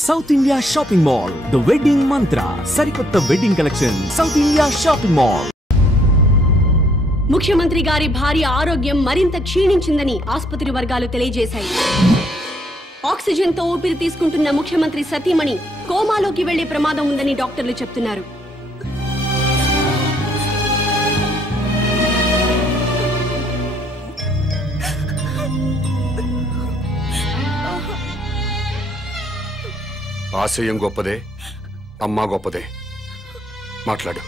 South India shopping mall the wedding మంత్ర సరికొత్త wedding collection south India shopping mall. ముఖ్యమంత్రి గారి భార్య ఆరోగ్యం మరింత క్షీణించిందని ఆసుపత్రి వర్గాలు తెలియజేశాయి. ఆక్సిజన్ తో ఊపిరి తీసుకుంటున్న ముఖ్యమంత్రి సతీమణి కోమాలోకి వెళ్లే ప్రమాదం ఉందని డాక్టర్లు చెప్తున్నారు. ఆశయం గొప్పదే, అమ్మా గొప్పదే. మాట్లాడు.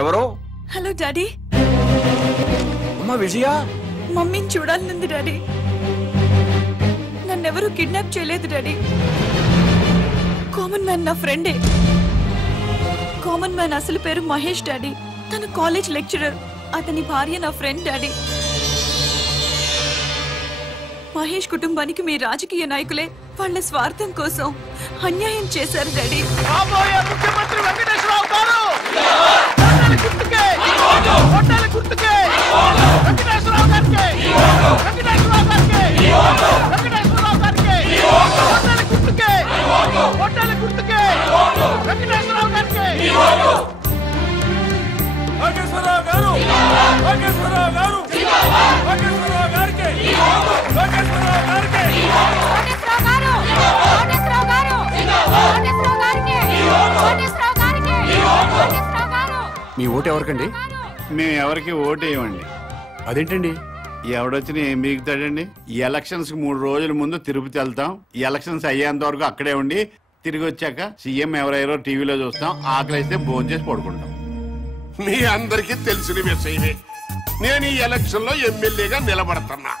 ఎవరో? Hello daddy. అమ్మా విజయ. మమ్మీని చూడాలనుంది డాడీ. నన్నెవరూ కిడ్నాప్ చేయలేదు డాడీ. కామన్ మ్యాన్ నా ఫ్రెండే. కామన్ మ్యాన్ అసలు పేరు మహేష్ డాడీ. తన కాలేజ్ లెక్చరర్. అతని భార్య నా ఫ్రెండ్ డాడీ. మహేష్ కుటుంబానికి మీ రాజకీయ నాయకులే వాళ్ళ స్వార్థం కోసం అన్యాయం చేశారు డాడీ. ముఖ్యమంత్రి వెంకటేశ్వరరావు గారు మీ ఓటు ఎవరికండి? మేము ఎవరికి ఓటు వేయమండి. అదేంటండి? ఎవడొచ్చినా ఏం బిగుతాడండి? ఈ ఎలక్షన్స్ 3 రోజుల ముందు తిరుపతి వెళ్తాం. ఈ ఎలక్షన్స్ అయ్యేంత వరకు అక్కడే ఉండి తిరిగి వచ్చాక సీఎం ఎవరెవరో టీవీలో చూస్తాం. ఆకలిస్తే భోజనం చేసి పడుకుంటాం. మీ అందరికీ తెలిసిన విషయమే. నేను ఈ ఎలక్షన్ లో ఎమ్మెల్యేగా నిలబడుతున్నా.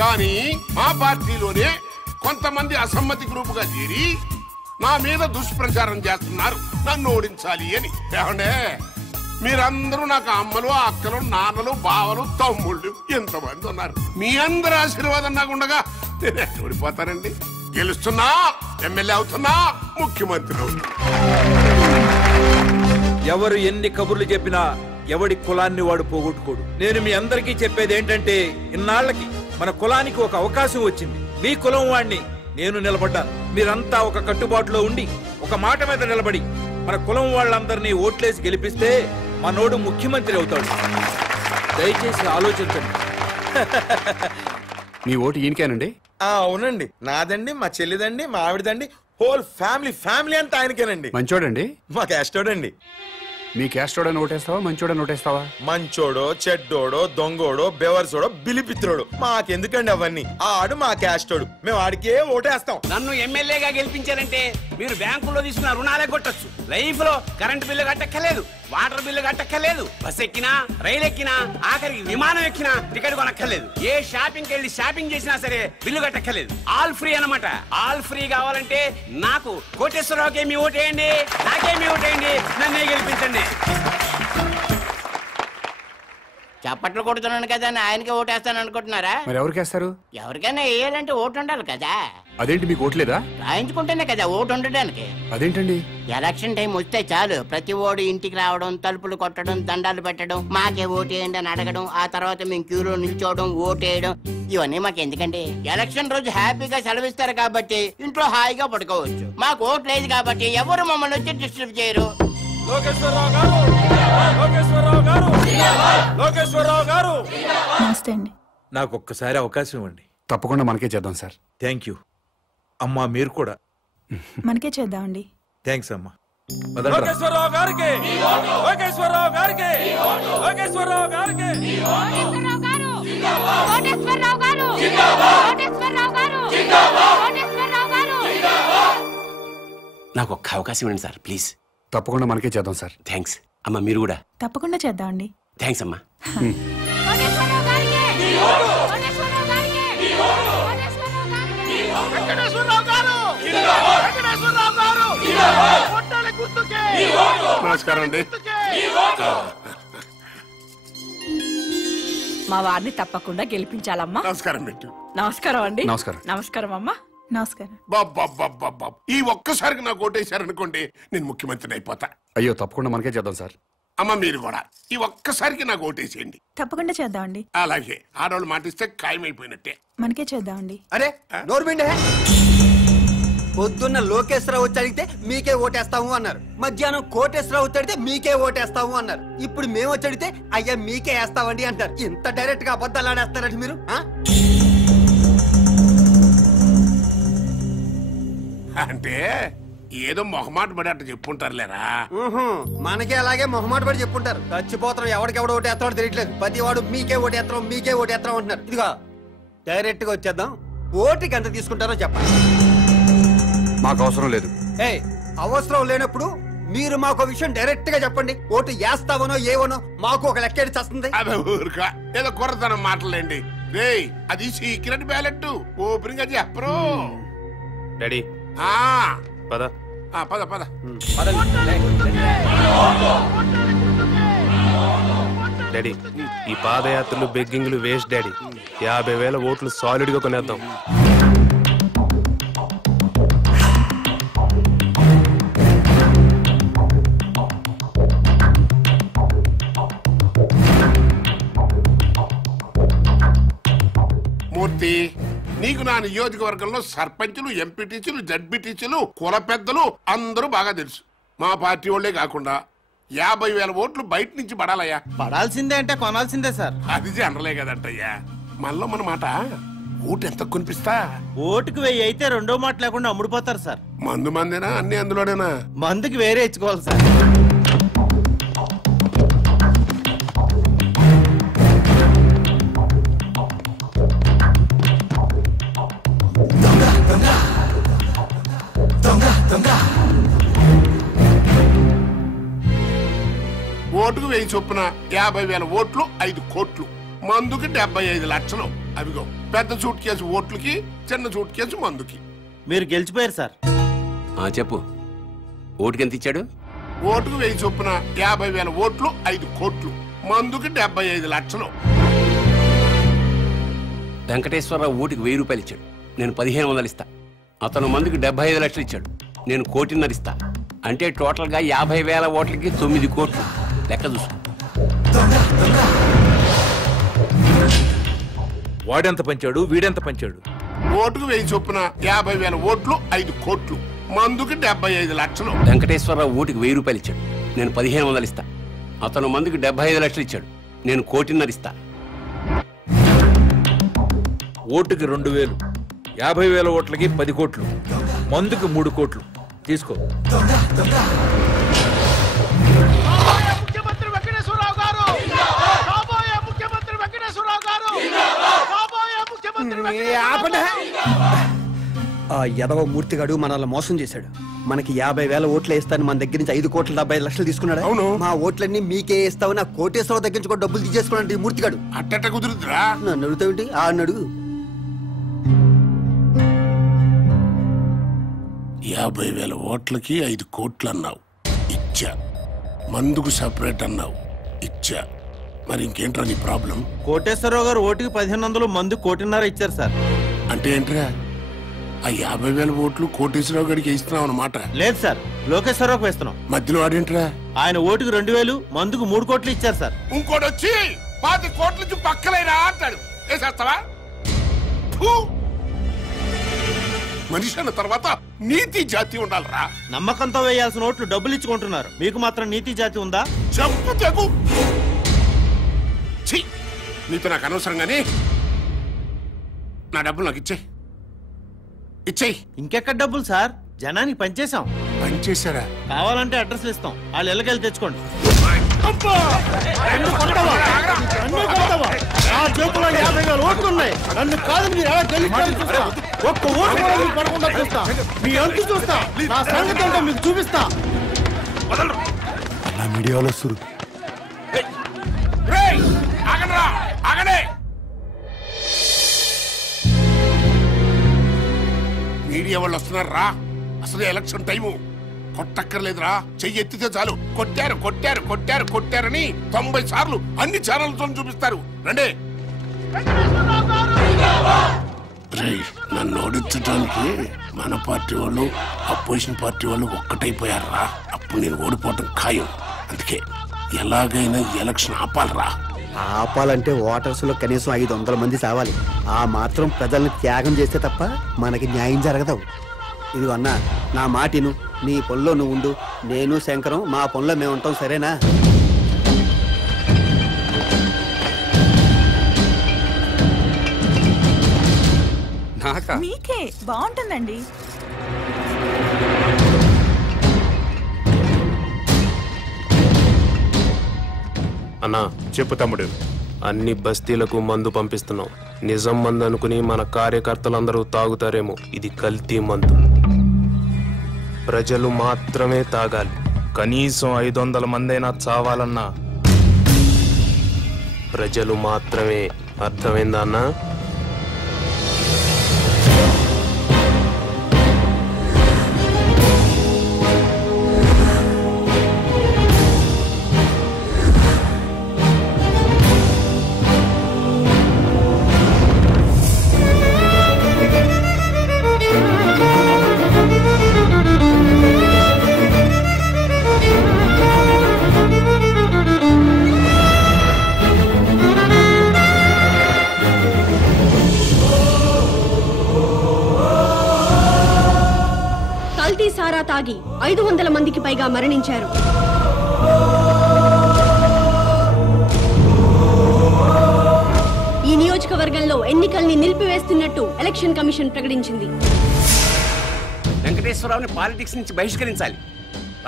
కానీ మా పార్టీలోనే కొంతమంది అసమ్మతి గ్రూప్ గా చేరి నా మీద దుష్ప్రచారం చేస్తున్నారు, నన్ను ఓడించాలి అని. ఏమండే, మీరందరూ నాకు అమ్మలు, అక్కలు, నాన్నలు, బావలు, తమ్ముళ్ళు ఎంతమంది ఉన్నారు. మీ అందరి ఆశీర్వాదం నాకు ఉండగా నేను ఓడిపోతానండి. గెలుస్తున్నా, ఎమ్మెల్యే అవుతున్నా, ముఖ్యమంత్రి అవుతున్నా. ఎవరు ఎన్ని కబుర్లు చెప్పినా ఎవడి కులాన్ని వాడు పోగొట్టుకోడు. నేను మీ అందరికీ చెప్పేది ఏంటంటే, ఇన్నాళ్లకి మన కులానికి ఒక అవకాశం వచ్చింది. మీ కులం వాడిని నేను నిలబడ్డాను. మీరంతా ఒక కట్టుబాటులో ఉండి ఒక మాట మీద నిలబడి మన కులం వాళ్ళందరినీ ఓట్లేసి గెలిపిస్తే మనోడు ముఖ్యమంత్రి అవుతాడు. దయచేసి ఆలోచించండి. మీ ఓటు ఈయనకేనండి? అవునండి, నాదండి, మా చెల్లిదండి, మా ఆవిడదండి, హోల్ ఫ్యామిలీ అంతా ఆయనకేనండి. మంచోడండి? మా క్యాస్టోడండి. మీ క్యాస్టోడని ఓటేస్తావా, మంచోడని ఓటేస్తావా? మంచోడో, చెడ్డోడో, దొంగోడో, బెవర్సోడో, బిలిపిత్రుడో మాకెందుకండి అవన్నీ? ఆడు మా క్యాస్టోడు, మేము ఆడికే ఓటేస్తాం. నన్ను ఎమ్మెల్యేగా గెలిపించారంటే మీరు బ్యాంకులో తీసుకున్న రుణాలే కొట్టచ్చు. లైఫ్ లో కరెంట్ బిల్లు కట్టక్కర్లేదు, వాటర్ బిల్లు కట్టక్కర్లేదు, బస్ ఎక్కినా, రైలు ఎక్కినా, ఆఖరికి విమానం ఎక్కినా టికెట్ కొనక్కర్లేదు. ఏ షాపింగ్ వెళ్ళి షాపింగ్ చేసినా సరే బిల్లు కట్టక్కర్లేదు. ఆల్ ఫ్రీ అన్నమాట. ఆల్ ఫ్రీ కావాలంటే నాకు కోటేశ్వరరావుకే మీ ఓటేయండి, నాకే మీ ఓటేయండి, నన్నే గెలిపించండి. చప్పట్లు కొడుతున్నాను కదా అని ఆయనకి ఓటేస్తాను అనుకుంటున్నారా? మరి ఎవరికేస్తారు? ఎవరికైనా వేయాలంటే ఓటు ఉండాలి కదా. అదేంటి, మీకు ఓట్లేదా? రాయించుకుంటేనే కదా ఓటు ఉండడానికి. అదేంటండి? ఎలక్షన్ టైం వస్తే చాలు ప్రతి ఓడు ఇంటికి రావడం, తలుపులు కొట్టడం, దండాలు పెట్టడం, మాకే ఓటేయండి అని అడగడం, ఆ తర్వాత మేము క్యూలో నిల్చోవడం, ఓటేయడం, ఇవన్నీ మాకు ఎందుకండి? ఎలక్షన్ రోజు హ్యాపీగా సెలవిస్తారు కాబట్టి ఇంట్లో హాయిగా పడుకోవచ్చు. మాకు ఓటు లేదు కాబట్టి ఎవరు మమ్మల్ని వచ్చి డిస్టర్బ్ చేయరు. నాకు ఒక్కసారి అవకాశం ఇవ్వండి. తప్పకుండా మనకే చేద్దాం సార్. థ్యాంక్ యూ అమ్మా. మీరు కూడా మనకే చేద్దామండి. థ్యాంక్స్ అమ్మా. నాకు ఒక్క అవకాశం ఇవ్వండి సార్, ప్లీజ్. తప్పకుండా మనకే చేద్దాం సార్. థ్యాంక్స్ అమ్మా. మీరు కూడా తప్పకుండా చేద్దామండి. థ్యాంక్స్ అమ్మా. నమస్కారం అండి. మా వారిని తప్పకుండా గెలిపించాలమ్మా. నమస్కారం పెట్టు. నమస్కారం అండి. నమస్కారం. నమస్కారం అమ్మా. నమస్కారం. ఈ ఒక్కసారికి నాకు ఓటేశారనుకోండి, నేను ముఖ్యమంత్రిని అయిపోతా. అయ్యో, తప్పకుండా మనకే చేద్దాం సార్. అమ్మ మీరు కూడా ఈ ఒక్కసారికి నాకు ఓటేసేయండి. తప్పకుండా చేద్దామండి. అలాగే ఆడవాళ్ళు మాటిస్తే ఖాయమైపోయినట్టే. మనకే చేద్దామండి. అరే నోర్మిండే, పొద్దున్న లోకేశ్వరరావు వచ్చి అడిగితే మీకే ఓటేస్తాము అన్నారు. మధ్యాహ్నం కోటేశ్వరరావు వచ్చి అడిగితే మీకే ఓటేస్తాము అన్నారు. ఇప్పుడు మేము వచ్చి అడిగితే అయ్యా మీకే వేస్తామండి అంటారు. ఇంత డైరెక్ట్ గా అబద్ధాలు ఆడేస్తారండి మీరు. అంటే ఏదో మొహమాట పడి అట్ట చెప్పుంటారులేరా. మనకే అలాగే మొహమాట పడి చెప్పుంటారు. చచ్చిపోతాం, ఎవడికెవడ ఓటేస్తాడో తెలియట్లేదు. ప్రతి వాడు మీకే ఓటేస్తాం మీకే ఓటేస్తాం అంటున్నారు. ఇదిగో డైరెక్ట్ గా వచ్చేద్దాం. ఓటుకి ఎంత తీసుకుంటారో చెప్పండి. మాకు అవసరం లేదు. అవసరం లేనప్పుడు మీరు మాకు విషయం డైరెక్ట్ గా చెప్పండి. ఓటు వేస్తావనో ఏవనో మాకు ఒక లెక్క వస్తుంది. అదే ఊరుకా ఏదో కొరతనం మాటలేండి. రే అది సీక్రెట్ బ్యాలెట్, ఓపెన్ గా చెప్పరు. డాడీ పద పద పద. డాడీ ఈ పాదయాత్రలు బెగ్గింగ్లు వేస్ట్ డాడీ. 50,000 ఓట్లు సాలిడ్ గా కొనేద్దాం. మూర్తి, నీకు నా నియోజకవర్గంలో సర్పంచులు, ఎంపీటీసీలు, జడ్పీటీసీలు, కుల పెద్దలు అందరూ బాగా తెలుసు. మా పార్టీ వాళ్ళే కాకుండా 50,000 ఓట్లు బయట నుంచి పడాలయ్యా. పడాల్సిందే అంటే కొనాల్సిందే సార్. అది జనరలే కదంటయ్యా. మనలో మన మాట ఓటు ఎంత కొనిపిస్తా? ఓటుకు 1000 అయితే రెండో మాట లేకుండా అమ్ముడుపోతారు సార్. మందు మందేనా అన్ని అందులోనేనా? మందుకి వేరే ఇచ్చుకోవాలి సార్. ఓటుకు 1000 చొప్పున 50,000 ఓట్లు 5 కోట్లు. మందుకి 75 లక్షలు. అవిగో పెద్ద సూట్ కేసు ఓట్లకి, చిన్న సూట్ కేసు మందుకి. మీరు గెలిచిపోయారు సార్. చెప్పు, ఓటుకి ఎంత ఇచ్చాడు? ఓటుకు 1000 చొప్పున 50,000 ఓట్లు 5 కోట్లు. మందుకి 75 లక్షలు. వెంకటేశ్వరరావు ఓటుకి 1000 రూపాయలు ఇచ్చాడు, నేను 1500 ఇస్తా. అతను మందుకి 75 లక్షలు ఇచ్చాడు, నేను 1,50,000 ఇస్తా. అంటే టోటల్ గా 50,000 ఓట్లకి 9 కోట్లు. లెక్క చూసుకో. వాడెంత పంచాడు, వీడెంత పంచాడు? ఓటుకు 1000 చొప్పున 50,000 ఓట్లు 5 కోట్లు. మందుకి 75 లక్షలు. వెంకటేశ్వరరావు ఓటుకి 1000 రూపాయలు ఇచ్చాడు, నేను 1500 ఇస్తా. అతను మందుకి 75 లక్షలు ఇచ్చాడు, నేను 1,50,000 ఇస్తా. ఓటుకి 2,000, 50,000 ఓట్లకి 10 కోట్లు, మందుకి 3 కోట్లు. తీసుకో. ముఖ్యమంత్రి వెంకటేశ్వరరావు గారు, కాబోయే ముఖ్యమంత్రి వెంకటేశ్వరరావు గారు, కాబోయే ముఖ్యమంత్రి ఆ యదవ మూర్తిగాడు మనల్ని మోసం చేశాడు. మనకి 50,000 ఓట్లు వేస్తాను మన దగ్గర నుంచి 5,75 లక్షలు తీసుకున్నాడు. అవును, మా ఓట్లన్నీ మీకే వేస్తావు. నా కోటేశ్వరరావు దగ్గర నుంచి కూడా డబ్బులు తీసేసుకున్నాడు ఈ మూర్తిగాడు. అట్టట కుదురుతురా? నన్ను అడుగుతావేంటి? ఆ అడుగు. 50,000 ఓట్లకి 5 కోట్లు అన్నావు, ఇచ్చా. మందుకు సెపరేట్ అన్నావు, ఇచ్చా. మరి ఇంకేంట్రా నీ ప్రాబ్లం? కోటేశ్వరరావు గారు ఓటుకి 1,500, మందు 1,50,000 ఇచ్చారు సార్. అంటే ఏంట్రా? ఆ 50,000 ఓట్లు కోటేశ్వరరావు గారికి ఇస్తున్నావు అన్నమాట? లేదు సార్, లోకేశ్వరరావుకి వేస్తున్నాం. మధ్యలో ఆడేంట్రా? ఆయన ఓటుకి 2,000, మందుకు 3 కోట్లు ఇచ్చారు సార్. ఇంకోటి వచ్చి 10 కోట్ల నుంచి పక్కలేరా అంటాడు. వేసేస్తావా? మనిషి అన్న తర్వాత నీతి జాతి ఉండాలరా. నమ్మకంతో వేయాల్సిన ఓట్లు డబ్బులు ఇచ్చుకుంటున్నారు, మీకు మాత్రం నీతి జాతి ఉందా? చెప్పు తెగు. నీతో నాకు అనవసరంగానే నా డబ్బులు నాకు ఇచ్చేయి. ఇచ్చేయి. ఇంకెక్కడ డబ్బులు సార్? జనానికి పనిచేసాం. పనిచేశారా? కావాలంటే అడ్రస్లు ఇస్తాం, వాళ్ళు ఎల్లకెళ్ళి తెచ్చుకోండి. జేబులో 50,000 ఓట్లు ఉన్నాయి. నన్ను కాదు మీరు ఎలా గెలుస్తారు? ఒక్క ఓటు కూడా మీకు పడకుండా చూస్తా. మీ అంతు చూస్తా. నా సంగతి ఏంటో మీకు చూపిస్తా. నా మీడియాలో సురు. మీడియా వాళ్ళు వస్తున్నారు రా. అసలు ఎలక్షన్ టైము. కొట్టక్కర్లేదురా, చెయ్యి ఎత్తితే చాలు కొట్టారు కొట్టారు కొట్టారు కొట్టారని 90 సార్లు అన్ని ఛానల్తో చూపిస్తారు. రండి. నన్ను ఓడించడానికి మన పార్టీ వాళ్ళు అపోజిషన్ పార్టీ వాళ్ళు ఒక్కటైపోయారా. అప్పుడు నేను ఓడిపోవటం ఖాయం. అందుకే ఎలాగైనా ఎలక్షన్ ఆపాలరా. ఆపాలంటే ఓటర్స్ లో కనీసం 500 మంది సావాలి. ఆ మాత్రం ప్రజల్ని త్యాగం చేస్తే తప్ప మనకి న్యాయం జరగదు. ఇది అన్నా, నా మాటిను, నీ పనిలో నువ్వు ఉండు, నేను శంకరం మా పనిలో మేము ఉంటాం, సరేనా? మీకే బాగుంటుందండి. అన్నా చెప్పు తమ్ముడు. అన్ని బస్తీలకు మందు పంపిస్తున్నాం. నిజం మందు అనుకుని మన కార్యకర్తలందరూ తాగుతారేమో. ఇది కల్తీ మందు. ప్రజలు మాత్రమే తాగాలి. కనీసం 500 మందైనా చావాలన్నా ప్రజలు మాత్రమే. అర్థమైందా అన్నా? కల్తీ సారా తాగి 500 మందికి పైగా మరణించారు. ఈ నియోజకవర్గంలో ఎన్నికల్ని నిలిపివేస్తున్నట్టు ఎలక్షన్ కమిషన్ ప్రకటించింది. వెంకటేశ్వరరావుని పాలిటిక్స్ నుంచి బహిష్కరించాలి.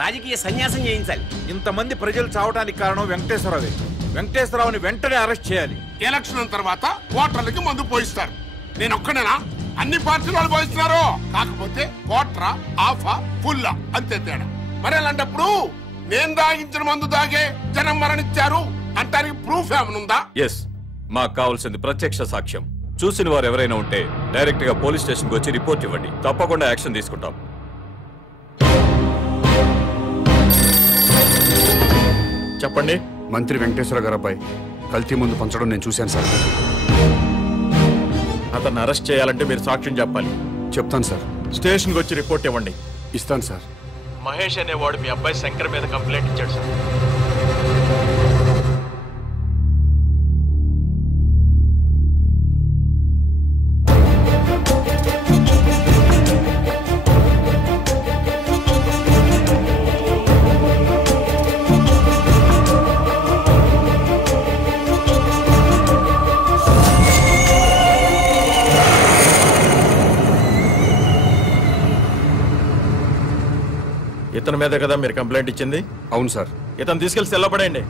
రాజకీయ సన్యాసం చేయించాలి. ఇంతమంది ప్రజలు చావడానికి కారణం వెంకటేశ్వరరావే. వెంకటేశ్వరరావుని వెంటనే అరెస్ట్ చేయాలి. ఎలక్షన్ తర్వాత ఓటర్లకి మందు పోయిస్తారు. నేను ఒక్కనేనా? అన్ని పార్టీల వాళ్ళు పోయిస్తున్నారు. కాకపోతే క్వార్టరా, హాఫా, ఫుల్లా అంతే తేడా. మరి అలాంటప్పుడు నేను తాగించిన మందు తాగే జనం మరణించారు అంటానికి ప్రూఫ్ ఏమనుందా? ఎస్, మాకు కావాల్సింది ప్రత్యక్ష సాక్ష్యం. చూసిన వారు ఎవరైనా ఉంటే డైరెక్ట్ గా పోలీస్ స్టేషన్ కు వచ్చి రిపోర్ట్ ఇవ్వండి. తప్పకుండా యాక్షన్ తీసుకుంటాం. చెప్పండి. మంత్రి వెంకటేశ్వర గారు అబ్బాయి కల్తీ ముందు పంచడం నేను చూశాను సార్. అతన్ని అరెస్ట్ చేయాలంటే మీరు సాక్ష్యం చెప్పాలి. చెప్తాను సార్. స్టేషన్కి వచ్చి రిపోర్ట్ ఇవ్వండి. ఇస్తాను సార్. మహేష్ అనేవాడు మీ అబ్బాయి శంకర్ మీద కంప్లైంట్ ఇచ్చాడు సార్. ఇతని మీద కదా మీరు కంప్లైంట్ ఇచ్చింది? అవును సార్. ఇతను తీసుకెళ్లి సెల్లో పడేయండి.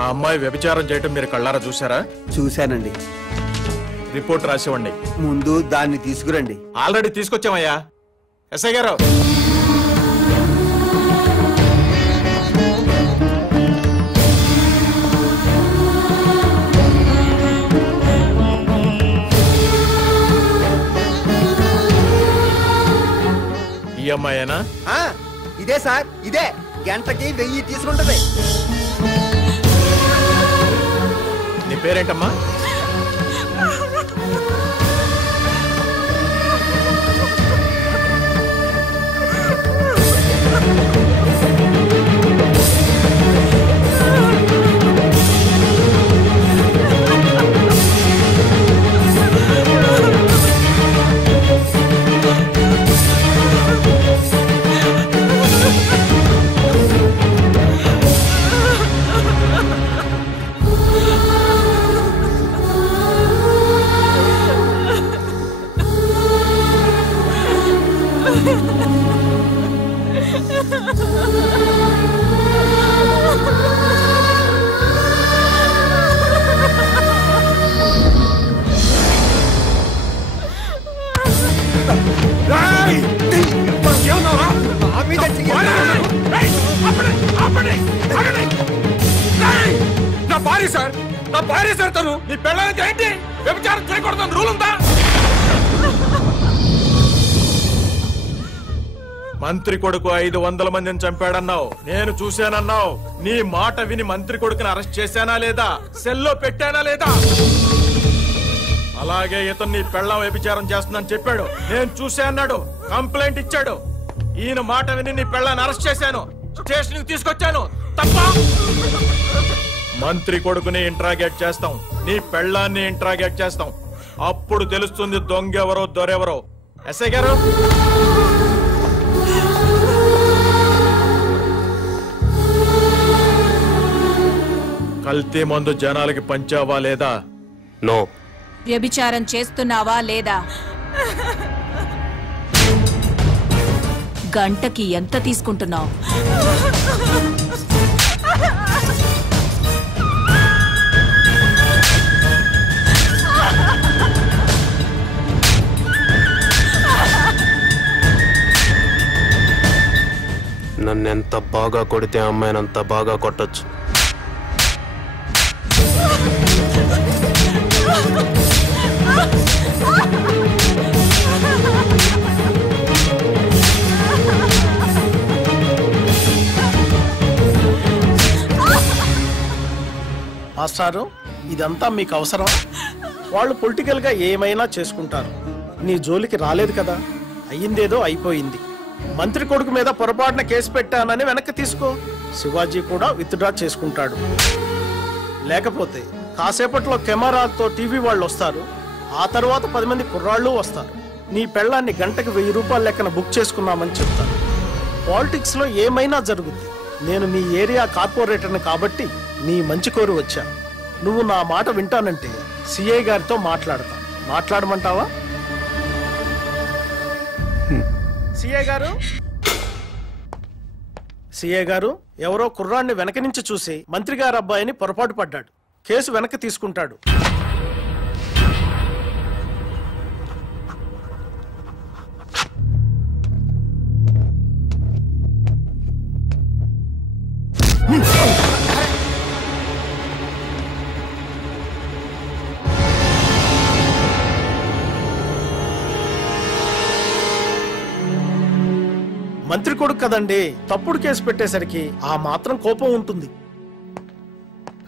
ఆ అమ్మాయి వ్యభిచారం చేయటం మీరు కళ్ళారా చూసారా? చూశానండి. రిపోర్ట్ రాసివ్వండి. ముందు దాన్ని తీసుకురండి. ఆల్రెడీ తీసుకొచ్చామయ్యా. ఎస్ఐ గారు, ఈ అమ్మాయేనా? ఇదే సార్, ఇదే. గంటకి 1000 తీసుకుంటది. నీ పేరేంటమ్మా? నా భార్య సార్, నా భార్య సార్ తను. నీ పెళ్ళానికి ఏంటి వ్యభిచారం చేయకూడదని రూల్ ఉందా? మంత్రి కొడుకు 500 మందిని చంపాడన్నావు, నేను చూశానన్నావు. నీ మాట విని మంత్రి కొడుకుని అరెస్ట్ చేశానా లేదా, సెల్లో పెట్టానా లేదా? అలాగే ఇతను నీ పెళ్ళం వ్యభిచారం చేస్తుందని చెప్పాడు, నేను చూసా అన్నాడు, కంప్లైంట్ ఇచ్చాడు. ఈయన మాట విని నీ పెళ్ళాన్ని అరెస్ట్ చేశాను, స్టేషన్ కి తీసుకొచ్చాను. తప్ప? మంత్రి కొడుకుని ఇంట్రాగేట్ చేస్తాం, నీ పెళ్ళాన్ని ఇంట్రాగేట్ చేస్తాం. అప్పుడు తెలుస్తుంది దొంగెవరో దొరెవరో. ఎస్ఐ గారు, కల్తీ మందు జనాలకి పంచావా లేదా? నో. వ్యభిచారం చేస్తున్నావా లేదా? గంటకి ఎంత తీసుకుంటున్నావు? నన్నెంత బాగా కొడితే అమ్మాయినంత బాగా కొట్టచ్చు. మాస్టారు, ఇదంతా మీకు అవసరం? వాళ్ళు పొలిటికల్ గా ఏమైనా చేసుకుంటారు, నీ జోలికి రాలేదు కదా. అయ్యిందేదో అయిపోయింది. మంత్రి కొడుకు మీద పొరపాటున కేసు పెట్టానని వెనక్కి తీసుకో. శివాజీ కూడా విత్డ్రా చేసుకుంటాడు. లేకపోతే కాసేపట్లో కెమెరాతో టీవీ వాళ్ళు వస్తారు, ఆ తర్వాత 10 మంది కుర్రాళ్ళు వస్తారు. నీ పెళ్ళాన్ని గంటకు 1000 రూపాయల లెక్కన బుక్ చేసుకున్నామని చెప్తారు. పాలిటిక్స్ లో ఏమైనా జరుగుద్ది. నేను మీ ఏరియా కార్పొరేటర్ని కాబట్టి నీ మంచి కోరి వచ్చా. నువ్వు నా మాట వింటానంటే సిఐ గారితో మాట్లాడతా. మాట్లాడమంటావా? సిఐ గారు, ఎవరో కుర్రాన్ని వెనక నుంచి చూసి మంత్రి గారి అబ్బాయిని పొరపాటు పడ్డాడు, కేసు వెనక్కి తీసుకుంటాడు. మంత్రి కొడుకు కదండి, తప్పుడు కేసు పెట్టేసరికి ఆ మాత్రం కోపం ఉంటుంది.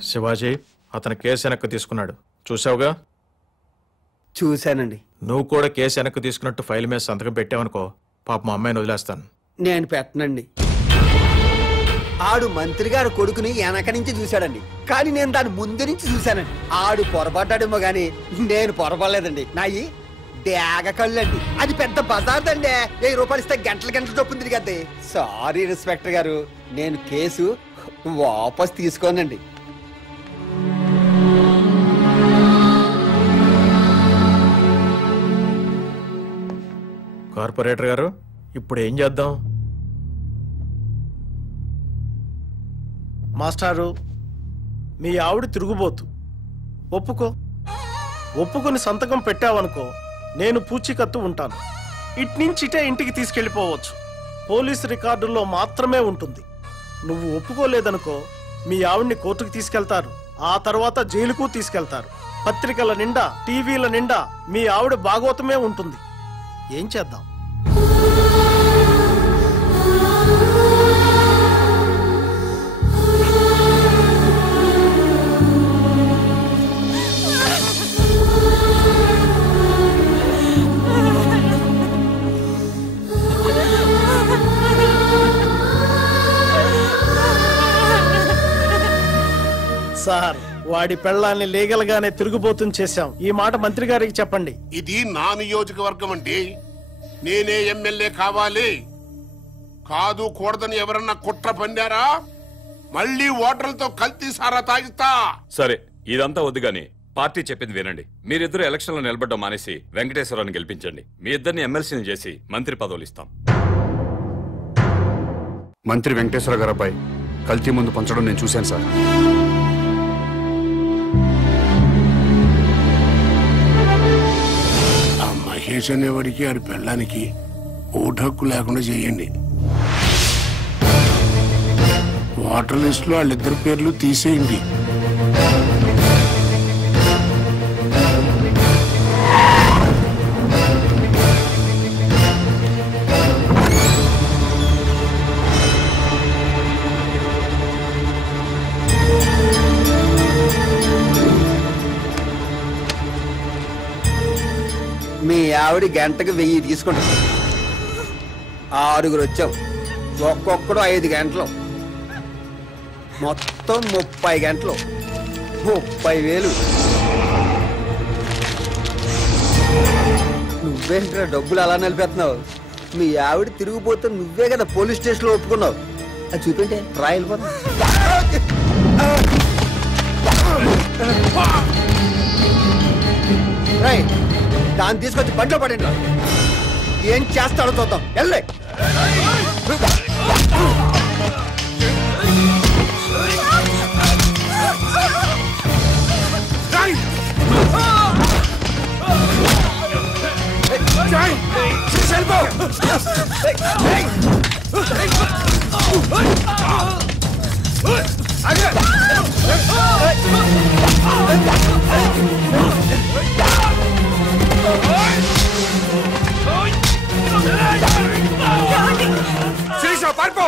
శివాజీ, అతను కేసు వెనక్కి తీసుకున్నాడు, చూసావుగా? చూశానండి. నువ్వు కూడా కేసు వెనక్కి తీసుకున్నట్టు ఫైల్ మీద సంతకం పెట్టావనుకో, పాప మా అమ్మాయిని వదిలేస్తాను. నేను పెట్టనండి. ఆడు మంత్రి గారు కొడుకుని వెనక నుంచి చూశాడండి, కానీ నేను దాని ముందు నుంచి చూశానండి. ఆడు పొరపడ్డాడేమో గాని నేను పొరపడలేదండి. నాయి డేగ కళ్ళండి. అది పెద్ద బజార్ దండి. 1000 రూపాయలు ఇస్తే గంటలు చొప్పున తిరిగద్ది. సారీ ఇన్స్పెక్టర్ గారు, నేను కేసు వాపస్ తీసుకోనండి. కార్పొరేటర్ గారు, ఇప్పుడు ఏం చేద్దాం? మాస్టారు, మీ ఆవిడ తిరుగుబోతు. ఒప్పుకొని సంతకం పెట్టావనుకో, నేను పూచీకత్తు ఉంటాను. ఇట్నుంచిటే ఇంటికి తీసుకెళ్లిపోవచ్చు. పోలీసు రికార్డుల్లో మాత్రమే ఉంటుంది. నువ్వు ఒప్పుకోలేదనుకో, మీ ఆవిడ్ని కోర్టుకు తీసుకెళ్తారు, ఆ తర్వాత జైలుకు తీసుకెళ్తారు. పత్రికల నిండా, టీవీల నిండా మీ ఆవిడ భాగవతమే ఉంటుంది. ఏం చేద్దాం? సార్, వాడి పెళ్ళాన్ని లీగల్ గానే తిరుగుబోతుని చేశాం. ఈ మాట మంత్రి గారికి చెప్పండి. ఇది నా నియోజకవర్గం అండి. నేనే ఎమ్మెల్యే కావాలి. కాదు కూడదని ఎవరన్నా కుట్ర పన్నారా, మళ్ళీ ఓటర్లతో కల్తీ సారా తాగిస్తా. సరే, ఇదంతా వద్దు గాని పార్టీ చెప్పింది వినండి. మీరిద్దరు ఎలక్షన్ లో నిలబడ్డం మానేసి వెంకటేశ్వరరావుని గెలిపించండి. మీ ఇద్దరిని ఎమ్మెల్సీని చేసి మంత్రి పదవులు ఇస్తాం. మంత్రి వెంకటేశ్వర గారు అబ్బాయి కల్తీ ముందు పంచడం నేను చూశాను సార్. మహేష్ అనేవాడికి ఆడి పెళ్ళానికి ఓటు హక్కు లేకుండా చేయండి. ఓటర్ లిస్ట్ లో వాళ్ళిద్దరి పేర్లు తీసేయండి. ఆవిడ గంటకు 1000 తీసుకుంటాం. 6 వచ్చాం, ఒక్కొక్కడు 5 గంటలు, మొత్తం 30 గంటలు, 30,000. నువ్వేంట్రా డబ్బులు అలా నిలిపేస్తున్నావు? మీ ఆవిడ తిరిగిపోతే నువ్వే కదా పోలీస్ స్టేషన్లో ఒప్పుకున్నావు. అది చూపింటే రాయలు పోతా. దాన్ని తీసుకొచ్చి బండిలో పడండి. ఏం చేస్తాడో చూద్దాం. వెళ్ళే శిరీష పారిపో.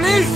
ప్లీజ్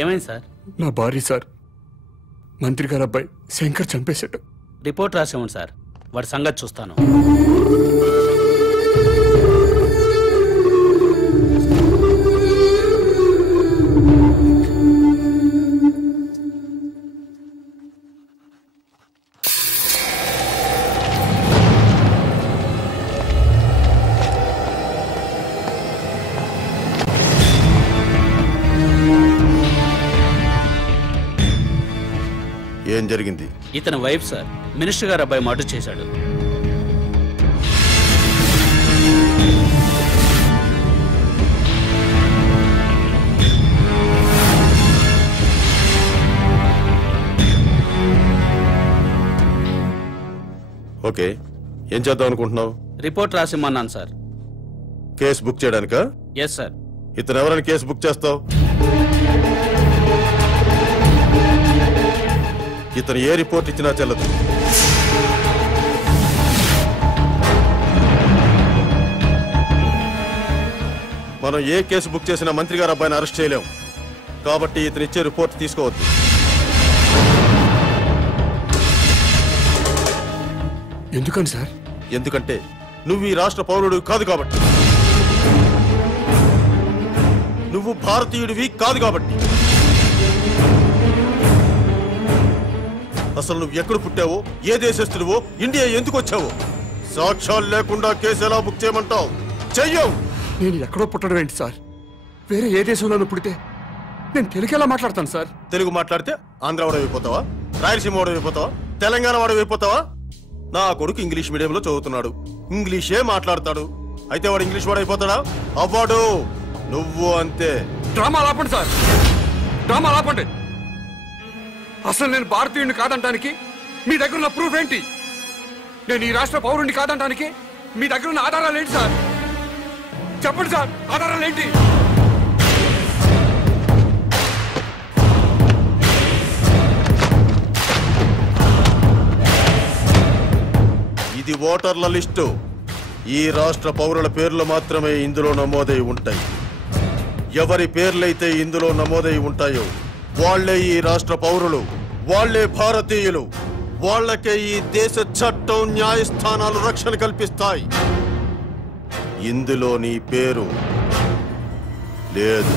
ఏమైంది సార్? నా భార్య సార్, మంత్రి గారు అబ్బాయి శంకర్ చంపేశాడు. రిపోర్ట్ రాసేవండి సార్, వాడి సంగతి చూస్తాను. ఏం జరిగింది? ఇతని వైఫ్ సార్, మినిస్టర్ గారు అబ్బాయి మర్డర్ చేశాడు. ఓకే, ఏం చేద్దాం అనుకుంటున్నావు? రిపోర్ట్ రాసిమ్మన్నాను సార్. కేసు బుక్ చేయడానికా? Yes sir. ఇతను ఎవరైనా కేసు బుక్ చేస్తావు? ఇతను ఏ రిపోర్ట్ ఇచ్చినా చెల్లదు. మనం ఏ కేసు బుక్ చేసినా మంత్రి గారు అబ్బాయిని అరెస్ట్ చేయలేం. కాబట్టి ఇతను ఇచ్చే రిపోర్ట్ తీసుకోవద్దు. ఎందుకని సార్? ఎందుకంటే నువ్వు ఈ రాష్ట్ర పౌరుడు కాదు కాబట్టి. నువ్వు భారతీయుడివి కాదు కాబట్టి. అసలు నువ్వు ఎక్కడ పుట్టావో, ఏ దేశస్తుడివో, ఇండియా ఎందుకు వచ్చావో సాక్ష్యాలు లేకుండా కేసు ఎలా బుక్ చేయమంటావు? చెయ్యవు. నేను ఎక్కడో పుట్టడం ఏంటి సార్? వేరే ఏ దేశంలోనూ పుడితే నేను తెలుగు ఎలా మాట్లాడతాను సార్? తెలుగు మాట్లాడితే ఆంధ్ర వాడైపోతావా? రాయలసీమ వాడైపోతావా? తెలంగాణ వాడైపోతావా? నా కొడుకు ఇంగ్లీష్ మీడియంలో చదువుతున్నాడు, ఇంగ్లీషే మాట్లాడతాడు. అయితే వాడు ఇంగ్లీష్ వాడైపోతాడా? అవ్వాడు. నువ్వు అంతే. డ్రామా ఆపండి సార్, డ్రామా ఆపండి. అసలు నేను భారతీయుడిని కాదంటానికి మీ దగ్గర ఉన్న ప్రూఫ్ ఏంటి? నేను ఈ రాష్ట్ర పౌరుడిని కాదంటానికి మీ దగ్గర ఉన్న ఆధారాలు ఏంటి సార్? చెప్పండి సార్, ఆధారాలు ఏంటి? ఇది ఓటర్ల లిస్టు. ఈ రాష్ట్ర పౌరుల పేర్లు మాత్రమే ఇందులో నమోదై ఉంటాయి. ఎవరి పేర్లైతే ఇందులో నమోదై ఉంటాయో వాళ్లే ఈ రాష్ట్ర పౌరులు, వాళ్లే భారతీయులు. వాళ్లకే ఈ దేశ చట్టం, న్యాయస్థానాలు రక్షణ కల్పిస్తాయి. ఇందులో నీ పేరు లేదు.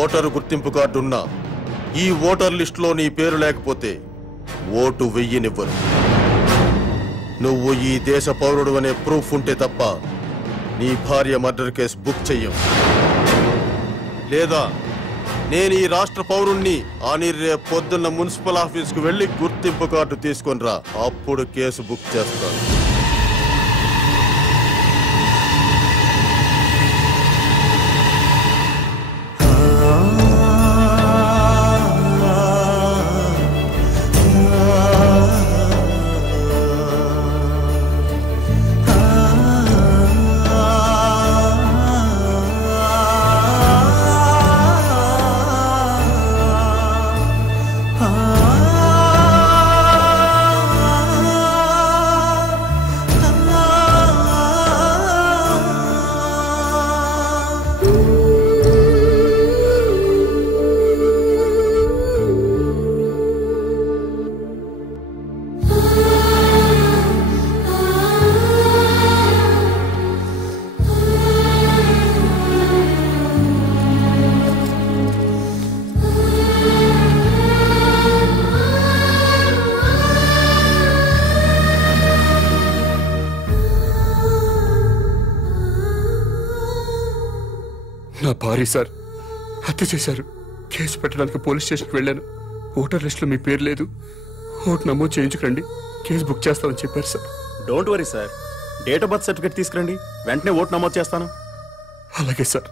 ఓటరు గుర్తింపు కార్డున్నా ఈ ఓటర్ లిస్టులో నీ పేరు లేకపోతే ఓటు వెయ్యనివ్వరు. నువ్వు ఈ దేశ పౌరుడు అనే ప్రూఫ్ ఉంటే తప్ప నీ భార్య మర్డర్ కేసు బుక్ చెయ్యం. లేదా నేను ఈ రాష్ట్ర పౌరుణ్ణి అని రేపు పొద్దున్న మున్సిపల్ ఆఫీస్కు వెళ్లి గుర్తింపు కార్డు తీసుకొని రా, అప్పుడు కేసు బుక్ చేస్తాను. నా భార్య సార్ హత్య చేశారు. కేసు పెట్టడానికి పోలీస్ స్టేషన్కి వెళ్ళాను. ఓటర్ లిస్టులో మీ పేరు లేదు, ఓటు నమోదు చేయించుకురండి, కేసు బుక్ చేస్తామని చెప్పారు sir. Don't worry sir, date of birth certificate తీసుకురండి, వెంటనే ఓటు నమోదు చేస్తాను. అలాగే సార్.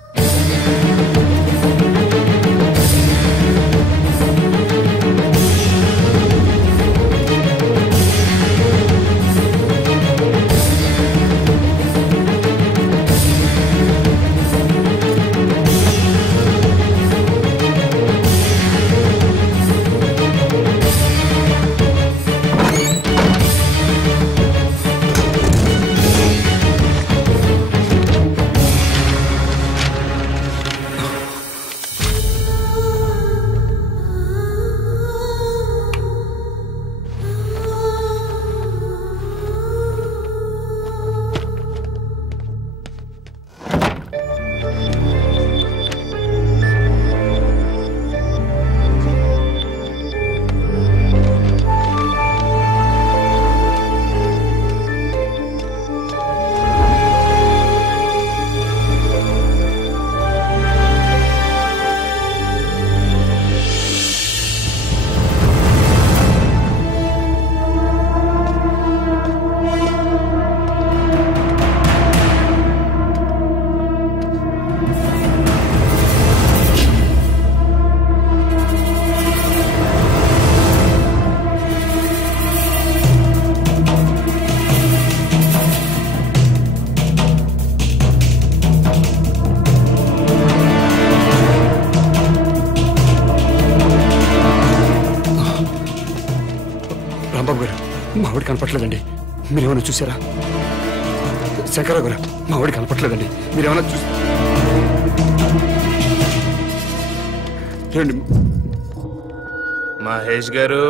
మా ఆవిడ కనపట్లేదండి, మీరేమైనా చూసారా? శంకరరావు గారు, మా ఆవిడ కనపట్లేదండి, మీరేమైనా చూసి మహేష్ గారు,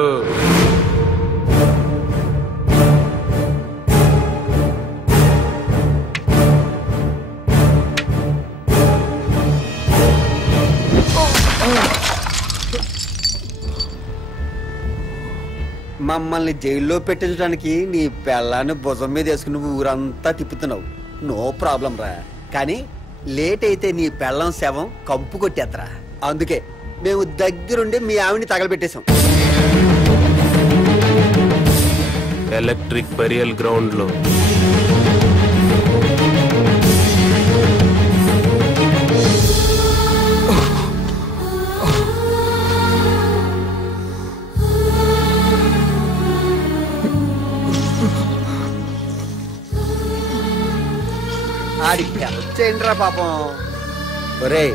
మమ్మల్ని జైల్లో పెట్టించడానికి నీ పెళ్ళాన్ని భుజం మీద వేసుకుని ఊరంతా తిప్పుతున్నావు. నో ప్రాబ్లం రా. కానీ లేట్ అయితే నీ పెళ్ళం శవం కంపు కొట్టేత్తరా. అందుకే మేము దగ్గరుండి మీ ఆవిని తగలబెట్టేశాం. ఎలక్ట్రిక్ బరియల్ గ్రౌండ్ లో ఆడికి హెల్ప్ చేయండి రా పాపం. ఒరే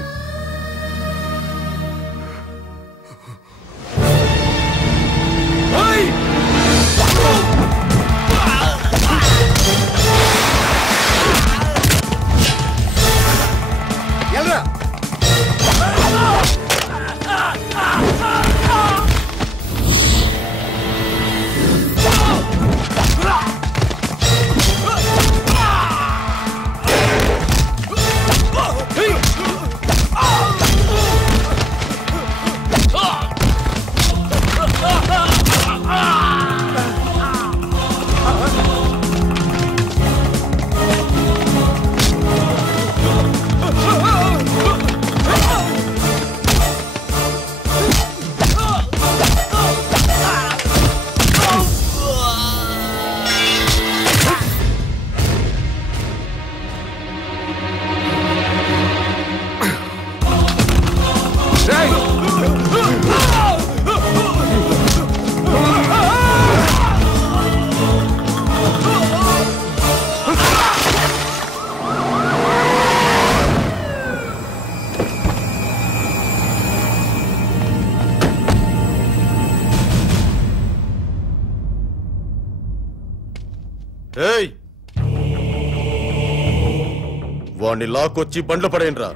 వాణ్ణి లాక్కొచ్చి బండ్లు పడేయండి రా.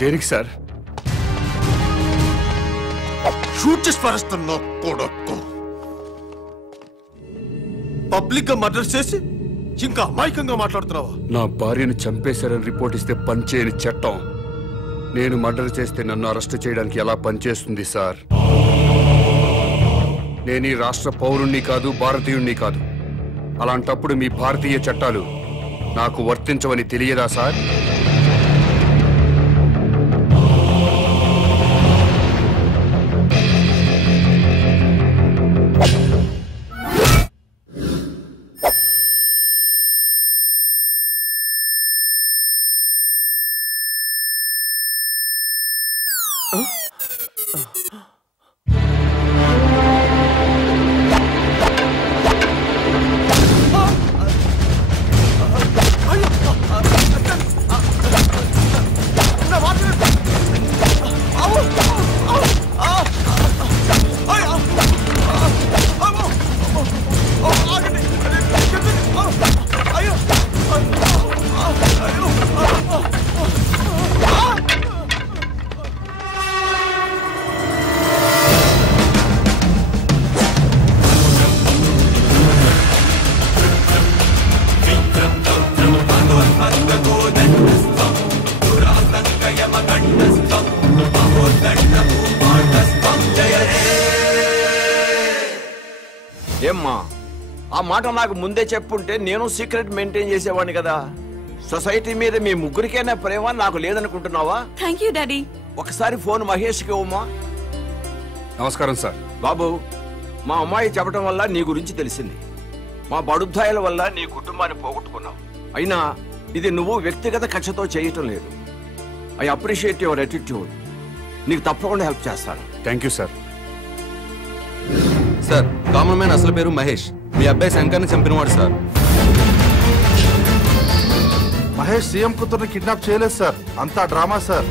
దేనికి సార్? షూట్ చేసి పరేస్తున్నా కొడుకు. పబ్లిక్ గా మర్డర్ చేసి ఇంకా అమాయకంగా మాట్లాడుతున్నావా? నా భార్యను చంపేశారని రిపోర్ట్ ఇస్తే పనిచేయని చట్టం నేను మర్డర్ చేస్తే నన్ను అరెస్ట్ చేయడానికి ఎలా పనిచేస్తుంది సార్? నేను ఈ రాష్ట్ర పౌరుణ్ణి కాదు, భారతీయుణ్ణి కాదు. అలాంటప్పుడు మీ భారతీయ చట్టాలు నాకు వర్తించవని తెలియదా సార్? ఏమ్మా, ఆ మాట నాకు ముందే చెప్పుంటే నేను సీక్రెట్ మెయింటైన్ చేసేవాడిని కదా. సొసైటీ మీద మీ ముగ్గురికైనా ప్రేమ నాకు లేదనుకుంటున్నావా? Thank you daddy. ఒకసారి ఫోన్ మహేష్కి ఇవ్వమ్మా. నమస్కారం సార్. బాబు, మా అమ్మాయి చెప్పడం వల్ల నీ గురించి తెలిసింది. మా బడుద్దాయిల వల్ల నీ కుటుంబాన్ని పోగొట్టుకున్నావు. అయినా ఇది నువ్వు వ్యక్తిగత కక్షతో చేయటం లేదు. I appreciate your attitude. నీకు తప్పకుండా హెల్ప్ చేస్తాను. Thank you sir. Sir, common man అసలు పేరు మహేష్. మీ అబ్బాయి శంకర్ని చంపినవాడు సార్. మహేష్ సీఎం కూతుర్ని కిడ్నాప్ చేయలేదు సార్, అంతా డ్రామా సార్.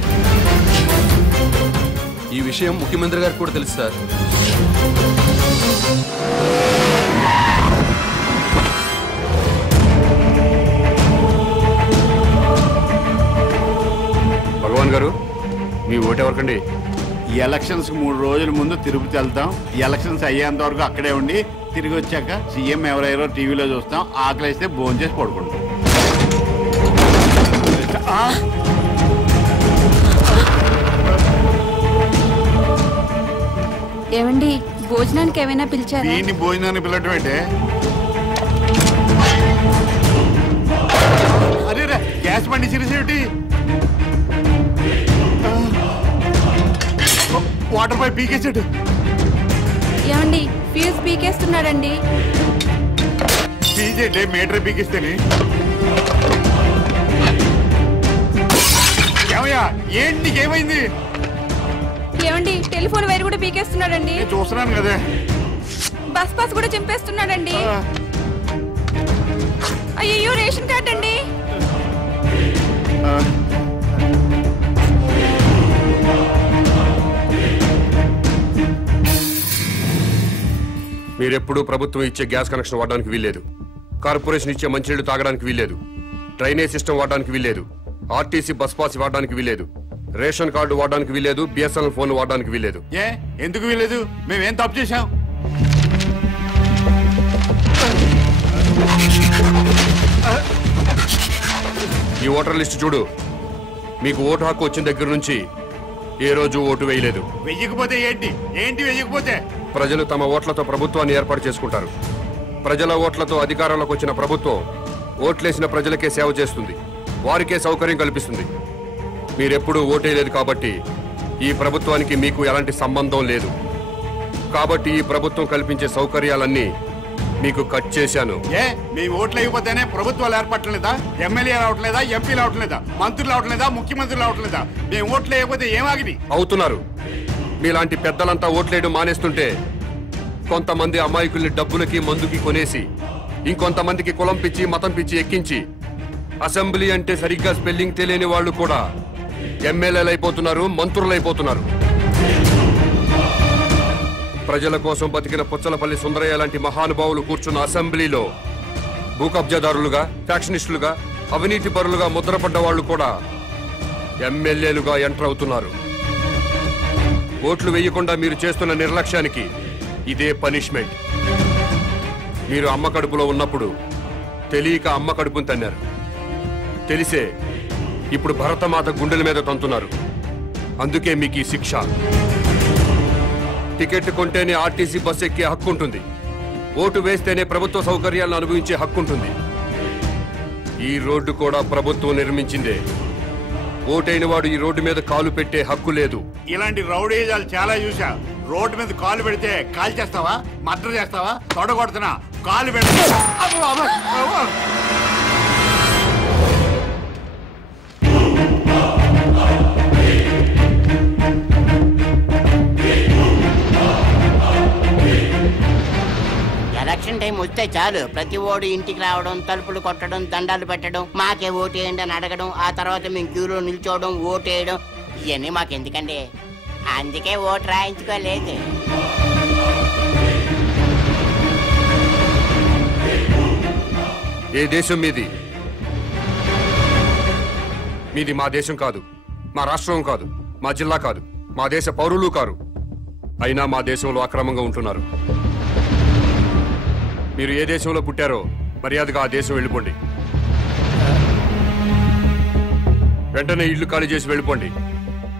ఈ విషయం ముఖ్యమంత్రి గారికి కూడా తెలుసు సార్. గారు మీ ఓటు ఎవరికండి? ఎలక్షన్స్ 3 రోజుల ముందు తిరుపతి వెళ్తాం. ఎలక్షన్స్ అయ్యేంత వరకు అక్కడే ఉండి తిరిగి వచ్చాక సీఎం ఎవరెవరో టీవీలో చూస్తాం. ఆకలిస్తే భోజనం చేసి పడుకుంటాం. ఏమండి భోజనానికి ఏమైనా పిలిచారా? దీన్ని భోజనాన్ని పిలవటం ఏంటే? అరే గ్యాస్ బండి సిరిసేమిటి? Water pipe పీకేసాడు. ఏమండి ఫ్యూజ్ పీకేస్తున్నాడండి. పీజేంటే మీటర్ పీకిస్తేనే. ఏమయ్యా ఏంటి నీకేమైంది? ఏమండి టెలిఫోన్ వైర్ కూడా పీకేస్తున్నాడండి. చూస్తున్నాను కదా. బస్ పాస్ కూడా చింపేస్తున్నాడండి. అయ్యో రేషన్ కార్డ్ అండి. మీరెప్పుడు ప్రభుత్వం ఇచ్చే గ్యాస్ కనెక్షన్ వాడడానికి వీల్లేదు. కార్పొరేషన్ ఇచ్చే మంచినీళ్లు తాగడానికి వీల్లేదు. డ్రైనేజ్ సిస్టమ్ వాడడానికి వీల్లేదు. ఆర్టీసీ బస్ పాస్ వాడడానికి వీల్లేదు. రేషన్ కార్డు వాడడానికి వీల్లేదు. బిఎస్ఎన్ఎల్ ఫోన్ వాడడానికి వీల్లేదు. ఏ ఎందుకు వీల్లేదు? మేమేం తప్పు చేశాం? ఈ ఓటర్ లిస్టు చూడు. మీకు ఓటు హక్కు వచ్చిన దగ్గర నుంచి ఏ రోజు ఓటు వేయలేదు. వెయ్యకపోతే ఏంటి? ఏంటి వెయ్యకపోతే? ప్రజలు తమ ఓట్లతో ప్రభుత్వాన్ని ఏర్పాటు చేసుకుంటారు. ప్రజల ఓట్లతో అధికారంలోకి వచ్చిన ప్రభుత్వం ఓట్లేసిన ప్రజలకే సేవ చేస్తుంది. వారికే సౌకర్యం కల్పిస్తుంది. మీరెప్పుడూ ఓటేయలేదు కాబట్టి ఈ ప్రభుత్వానికి మీకు ఎలాంటి సంబంధం లేదు. కాబట్టి ఈ ప్రభుత్వం కల్పించే సౌకర్యాలన్నీ మీకు కట్ చేశాను. ఏ మేము ఓట్లు వేయకపోతేనే ప్రభుత్వాలు ఏర్పడలేదా? ఎమ్మెల్యే రావట్లేదా? ఎంపీలు రావట్లేదా? మంత్రులు రావట్లేదా? ముఖ్యమంత్రులు రావట్లేదా? మేము ఓట్లు వేయకపోతే ఏమాగిని అవుతున్నారు. మీలాంటి పెద్దలంతా ఓట్లేయడం మానేస్తుంటే కొంతమంది అమాయకుల్ని డబ్బులకి మందుకి కొనేసి ఇంకొంతమందికి కులం పిచ్చి మతం పిచ్చి ఎక్కించి అసెంబ్లీ అంటే సరిగ్గా స్పెల్లింగ్ తెలియని వాళ్ళు కూడా ఎమ్మెల్యేలు అయిపోతున్నారు, మంత్రులు అయిపోతున్నారు. ప్రజల కోసం బతికిన పుచ్చలపల్లి సుందరయ్య లాంటి మహానుభావులు కూర్చున్న అసెంబ్లీలో భూ కబ్జాదారులుగా, ఫ్యాక్షనిస్టులుగా, అవినీతి పరులుగా ముద్రపడ్డ వాళ్ళు కూడా ఎమ్మెల్యేలుగా ఎంటర్ అవుతున్నారు. ఓట్లు వేయకుండా మీరు చేస్తున్న నిర్లక్ష్యానికి ఇదే పనిష్మెంట్. మీరు అమ్మ కడుపులో ఉన్నప్పుడు తెలియక అమ్మ కడుపును తన్నారు. తెలిసే ఇప్పుడు భరతమాత గుండెల మీద తంతున్నారు. అందుకే మీకు ఈ శిక్ష. టికెట్ కొంటేనే ఆర్టీసీ బస్ ఎక్కే హక్కు ఉంటుంది. ఓటు వేస్తేనే ప్రభుత్వ సౌకర్యాలను అనుభవించే హక్కు ఉంటుంది. ఈ రోడ్డు కూడా ప్రభుత్వం నిర్మించిందే. ఓటైన వాడు ఈ రోడ్డు మీద కాలు పెట్టే హక్కు లేదు. ఇలాంటి రౌడీజాలు చాలా చూసా. రోడ్డు మీద కాలు పెడితే కాల్ చేస్తావా? మర్డర్ చేస్తావా? తొడగొడుతున్నా కాలు పెడితే ఎలక్షన్ టైం వస్తే చాలు ప్రతి ఓడు ఇంటికి రావడం, తలుపులు కొట్టడం, దండాలు పెట్టడం, మాకే ఓటేయండి అని అడగడం, ఆ తర్వాత మేము క్యూలో నిల్చోవడం, ఓటేయడం, ఇవన్నీ మాకెందుకండి? అందుకే ఓటు రాయించుకోలేదు. ఏ దేశం మీది? మీది మా దేశం కాదు, మా రాష్ట్రం కాదు, మా జిల్లా కాదు, మా దేశ పౌరులు కారు. అయినా మా దేశంలో అక్రమంగా ఉంటున్నారు. మీరు ఏ దేశంలో పుట్టారో మర్యాదగా ఆ దేశం వెళ్ళిపోండి. వెంటనే ఇల్లు ఖాళీ చేసి వెళ్ళిపోండి.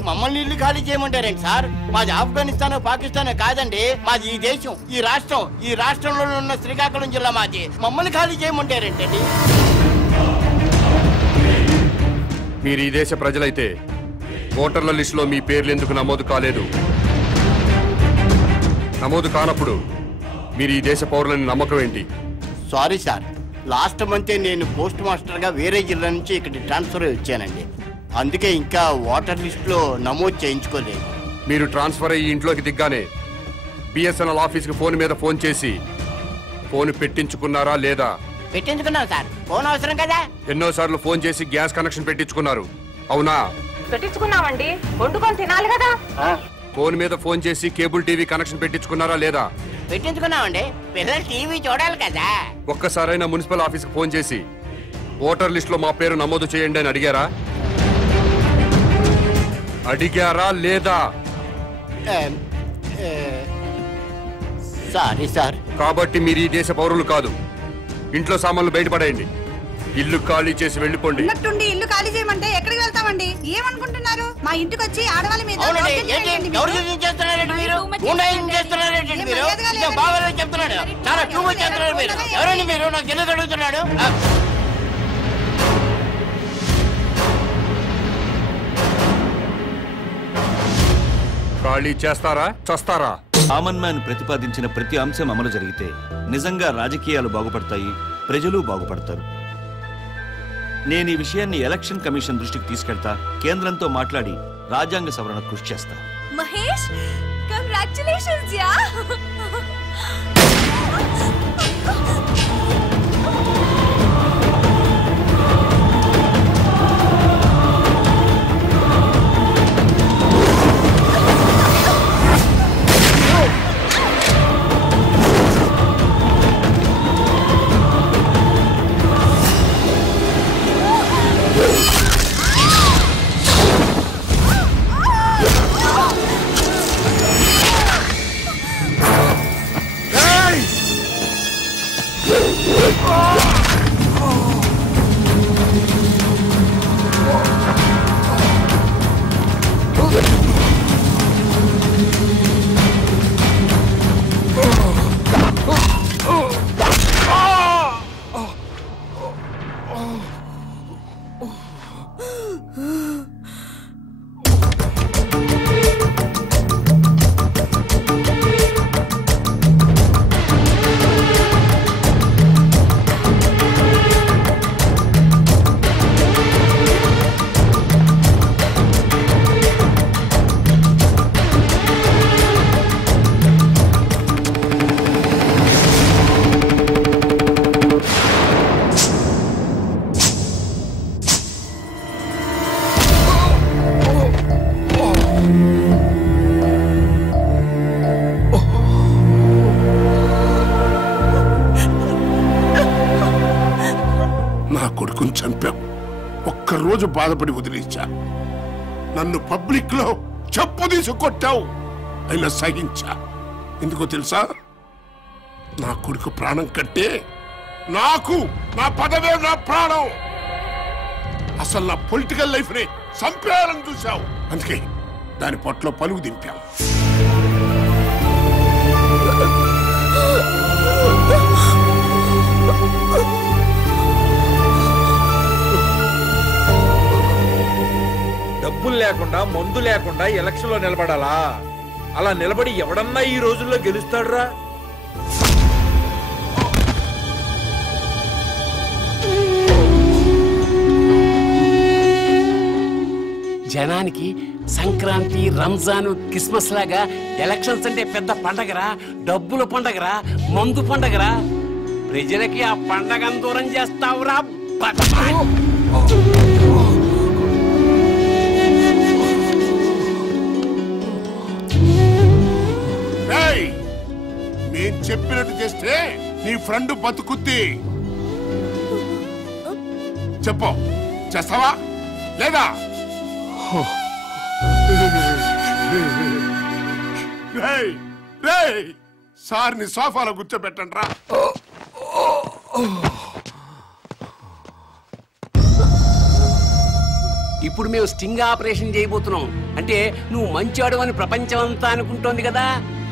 మమ్మల్ని ఇల్లు ఖాళీ చేయమంటారండి సార్? మాది ఆఫ్ఘనిస్తాన్, పాకిస్తాన్ కాదండి. మాది ఈ దేశం, ఈ రాష్ట్రం. ఈ రాష్ట్రంలో ఉన్న శ్రీకాకుళం జిల్లా మాది. మమ్మల్ని ఖాళీ చేయమంటారేంటండి? మీరు ఈ దేశ ప్రజలైతే ఓటర్ల లిస్టులో మీ పేర్లు ఎందుకు నమోదు కాలేదు? నమోదు కానప్పుడు మీరు ఈ దేశ పౌరులని నమ్మకం ఏంటి? సారీ సార్, లాస్ట్ మంతే నేను పోస్ట్ మాస్టర్ గా వేరే జిల్లా నుంచి ఇక్కడ ట్రాన్స్ఫర్ వచ్చానండి. అందుకే ఇంకా ఓటర్ లిస్ట్ లో నమోదు చేయించుకోలేదు. మీరు ట్రాన్స్ఫర్ అయ్యి ఇంట్లోకి దిగ్గానే బిఎస్ఎన్ఎల్ ఆఫీస్కి ఫోన్ మీద ఫోన్ చేసి ఫోన్ పెట్టించుకున్నారా లేదా? పెట్టించుకున్నాం సార్. ఫోన్ అవసరం కదా? ఎన్నోసార్లు ఫోన్ చేసి గ్యాస్ కనెక్షన్ పెట్టించుకున్నారు, అవునా? పెట్టించుకున్నామండి, వండుకొని తినాలి కదా. ఫోన్ మీద ఫోన్ చేసి కేబుల్ టీవీ కనెక్షన్ పెట్టించుకున్నారా లేదా? పెట్టించుకున్నామండి. పిల్లలు టీవీ చూడాలి కదా. ఒక్కసారైనా మున్సిపల్ ఆఫీస్కి ఫోన్ చేసి ఓటర్ లిస్ట్ లో మా పేరు నమోదు చేయండి అని అడిగారా? అడిగారా లేదా? Sorry sir. కాబట్టి మీరు ఈ దేశ పౌరులు కాదు. ఇంట్లో సామాన్లు బయటపడేయండి. ఇల్లు ఖాళీ చేసి వెళ్ళిపోండి. ఉన్నట్టుండి ఇల్లు ఖాళీ చేయమంటే ఎక్కడికి వెళ్తామండి? ఏమనుకుంటున్నారు? మా ఇంటికి వచ్చి ఆడవాళ్ళ మీద చాలా టూ మచ్ చేస్తున్నారు మీరు. ఎవరండి మీరు? నాకు ఎందుకు అడుగుతున్నాడు? ఖాళీ చేస్తారా చస్తారా? కామన్ మ్యాన్ ప్రతిపాదించిన ప్రతి అంశం అమలు జరిగితే నిజంగా రాజకీయాలు బాగుపడతాయి, ప్రజలు బాగుపడతారు. నేను ఈ విషయాన్ని ఎలక్షన్ కమిషన్ దృష్టికి తీసుకెళ్తా, కేంద్రంతో మాట్లాడి రాజ్యాంగ సవరణ కృషి చేస్తా. Mahesh, congratulations yeah. ఒక్కరోజు బాధపడి వదిలేచ్చా. నన్ను పబ్లిక్ లో చెప్పు తీసి కొట్టావు, అయినా సహించా. ఎందుకో తెలుసా? నా కొడుకు ప్రాణం కంటే నాకు నా పదవే నా ప్రాణం. అసలు నా పొలిటికల్ లైఫ్ ని చంపేయాలని చూశావు. అందుకే దాని పొట్లో పలుగు దింపావు. డబ్బులు లేకుండా మందు లేకుండా ఎలక్షన్ లో నిలబడాలా? అలా నిలబడి ఎవడన్నా ఈ రోజుల్లో గెలుస్తాడురా? జనానికి సంక్రాంతి, రంజాన్, క్రిస్మస్ లాగా ఎలక్షన్స్ అంటే పెద్ద పండగరా, డబ్బుల పండగరా, మందు పండగరా. ప్రజలకి ఆ పండగను దూరం చేస్తావురా. నేను చెప్పినట్టు చేస్తే నీ ఫ్రెండ్ బతుకుద్ది. చెప్పు, చేస్తావా లేదా? సార్ని సోఫాలో కూర్చోబెట్టండి రా. ఇప్పుడు మేము స్టింగ్ ఆపరేషన్ చేయబోతున్నాం. అంటే నువ్వు మంచివాడు అని ప్రపంచం అంతా అనుకుంటోంది కదా.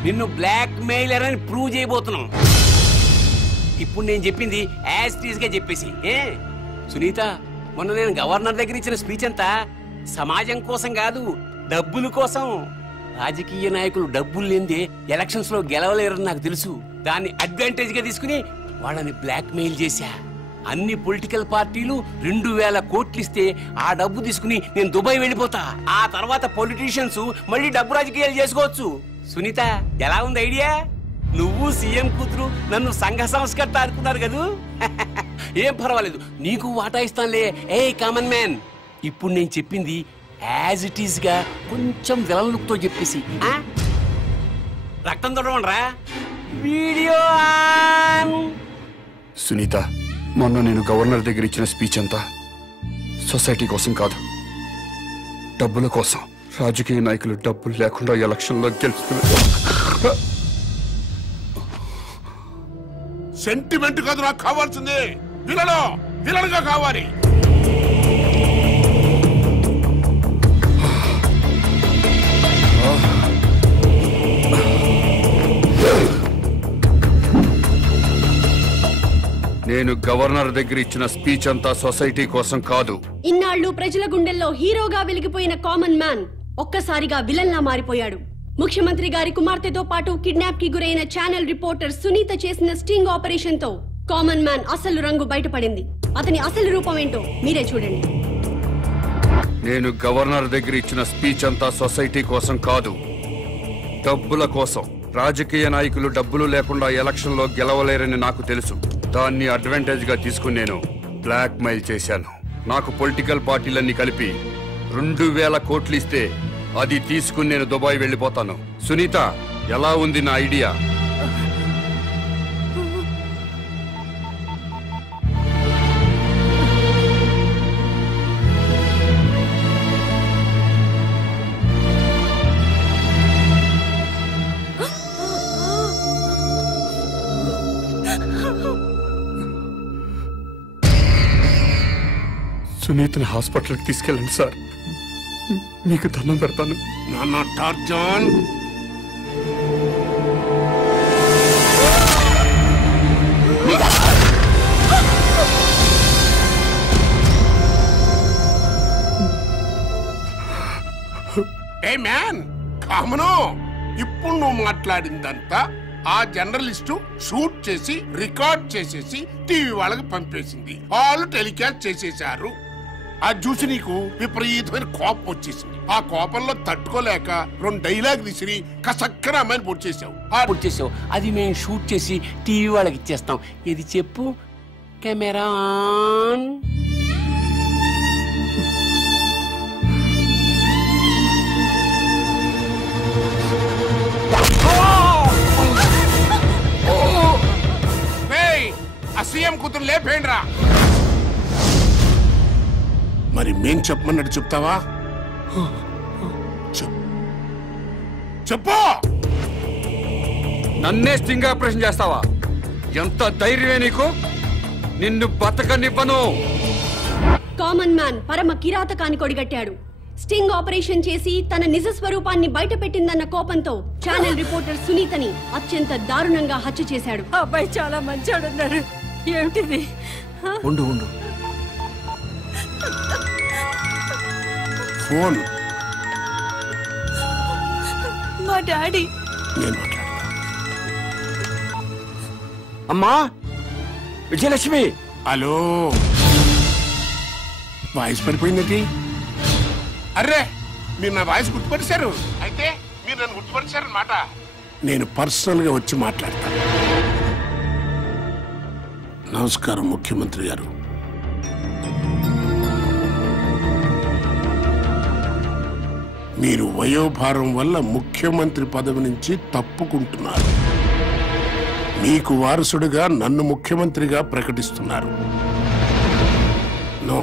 నిన్ను బ్లాక్ మెయిలర్ అని ప్రూవ్ చేయబోతున్నాం. ఇప్పుడు నేను చెప్పింది యాజ్ టీజ్ గా చెప్పేసి. సునీత, మొన్న నేను గవర్నర్ దగ్గర ఇచ్చిన స్పీచ్ అంతా సమాజం కోసం కాదు, డబ్బుల కోసం. రాజకీయ నాయకులు డబ్బులు లేనిదే ఎలక్షన్స్ లో గెలవలేరని నాకు తెలుసు. దాన్ని అడ్వాంటేజ్ గా తీసుకుని వాళ్ళని బ్లాక్ మెయిల్ చేశా. అన్ని పొలిటికల్ పార్టీలు 2000 కోట్లు ఇస్తే ఆ డబ్బు తీసుకుని నేను దుబాయ్ వెళ్ళిపోతా. ఆ తర్వాత పొలిటీషియన్స్ మళ్ళీ డబ్బు రాజకీయాలు చేసుకోవచ్చు. సునీత, ఎలా ఉంది ఐడియా? నువ్వు సీఎం కూతురు నన్ను సంఘ సంస్కర్త అనుకున్నారు కదూ. ఏం పర్వాలేదు, నీకు వాటా ఇస్తానులే. ఏ కామన్ మ్యాన్, ఇప్పుడు నేను చెప్పింది యాజ్ ఇట్ ఈస్ గా కొంచెం విలన్ లుక్ తో చెప్పేసి. రక్తం తొడవండ్రా. వీడియో సునీత, మొన్న నేను గవర్నర్ దగ్గర ఇచ్చిన స్పీచ్ అంతా సొసైటీ కోసం కాదు, డబ్బుల కోసం, రాజకీయ నాయకులు డబ్బులు లేకుండా ఎలక్షన్లో గెలుచుకున్నారు. సెంటిమెంట్ కాదు నాకు కావాల్సింది, విలన్గా కావాలి. నేను గవర్నర్ దగ్గర ఇచ్చిన స్పీచ్ అంతా సొసైటీ కోసం కాదు. ఇన్నాళ్లు ప్రజల గుండెల్లో హీరోగా వెలిగిపోయిన కామన్ మ్యాన్ ఒక్కసారిగా విలన్లా మారిపోయాడు. ముఖ్యమంత్రి గారి కుమార్తెతో పాటు కిడ్నాప్ కి గురైన ఛానల్ రిపోర్టర్ సునీత చేసిన స్టింగ్ ఆపరేషన్ తో కామన్ మ్యాన్ అసలు రంగు బయటపడింది. అతని అసలు రూపం ఏంటో మీరే చూడండి. నేను గవర్నర్ దగ్గర ఇచ్చిన స్పీచ్ అంతా సొసైటీ కోసం కాదు, డబ్బుల కోసం. రాజకీయ నాయకులు డబ్బులు లేకుండా ఎలక్షన్లో గెలవలేరని నాకు తెలుసు. దాన్ని అడ్వాంటేజ్ గా తీసుకుని నేను బ్లాక్ మెయిల్ చేశాను. నాకు పొలిటికల్ పార్టీలన్నీ కలిపి 2000 కోట్లు ఇస్తే అది తీసుకుని నేను దుబాయ్ వెళ్ళిపోతాను. సునీత, ఎలా ఉంది నా ఐడియా? సునీతని హాస్పిటల్కి తీసుకెళ్ళండి సార్, మీకు దండం పెడతాను. నాన్న టార్జాన్, ఏ మ్యాన్ కామను, ఇప్పుడు నువ్వు మాట్లాడిందంతా ఆ జర్నలిస్టు షూట్ చేసి రికార్డ్ చేసేసి టీవీ వాళ్ళకి పంపేసింది. వాళ్ళు టెలికాస్ట్ చేసేశారు. అది చూసి నీకు విపరీతమైన కోపం వచ్చేసింది. ఆ కోపంలో తట్టుకోలేక 2 డైలాగ్ విసిరి కసక్కన అమ్మాయిని పొడిచేసావు. అది మేము షూట్ చేసి టీవీ వాళ్ళకి ఇచ్చేస్తాం. ఇది చెప్పు కెమెరా. సీఎం కూతురు లేపేండ్రా. మరి మేం చెప్పమన్నట్టు చెప్తావా? చెప్పు. నన్నే స్టింగ్ ఆపరేషన్ చేస్తావా? ఎంత ధైర్యమే నీకు? నిన్ను బతకనివ్వను. కామన్ మ్యాన్ పరమ కిరాతకాన్ని కొడిగట్టాడు. స్టింగ్ ఆపరేషన్ చేసి తన నిజ స్వరూపాన్ని బయట పెట్టిందన్న కోపంతో ఛానల్ రిపోర్టర్ సునీతని అత్యంత దారుణంగా హత్య చేశాడు. అబ్బాయి చాలా మంచాడున్నారు. ఏమిటిది? ఉండు ఫోన్. మా డాడీ. అమ్మా విజయలక్ష్మి. హలో, వాయిస్ పడిపోయింది. అర్రే, మీరు నా వాయిస్ గుర్తుపరిచారు. అయితే మీరు నన్ను గుర్తుపరిచారన్నమాట. నేను పర్సనల్ గా వచ్చి మాట్లాడతాను. నమస్కారం ముఖ్యమంత్రి గారు. మీరు వయోభారం వల్ల ముఖ్యమంత్రి పదవి నుంచి తప్పుకుంటున్నారు. మీకు వారసుడిగా నన్ను ముఖ్యమంత్రిగా ప్రకటిస్తున్నారు. నో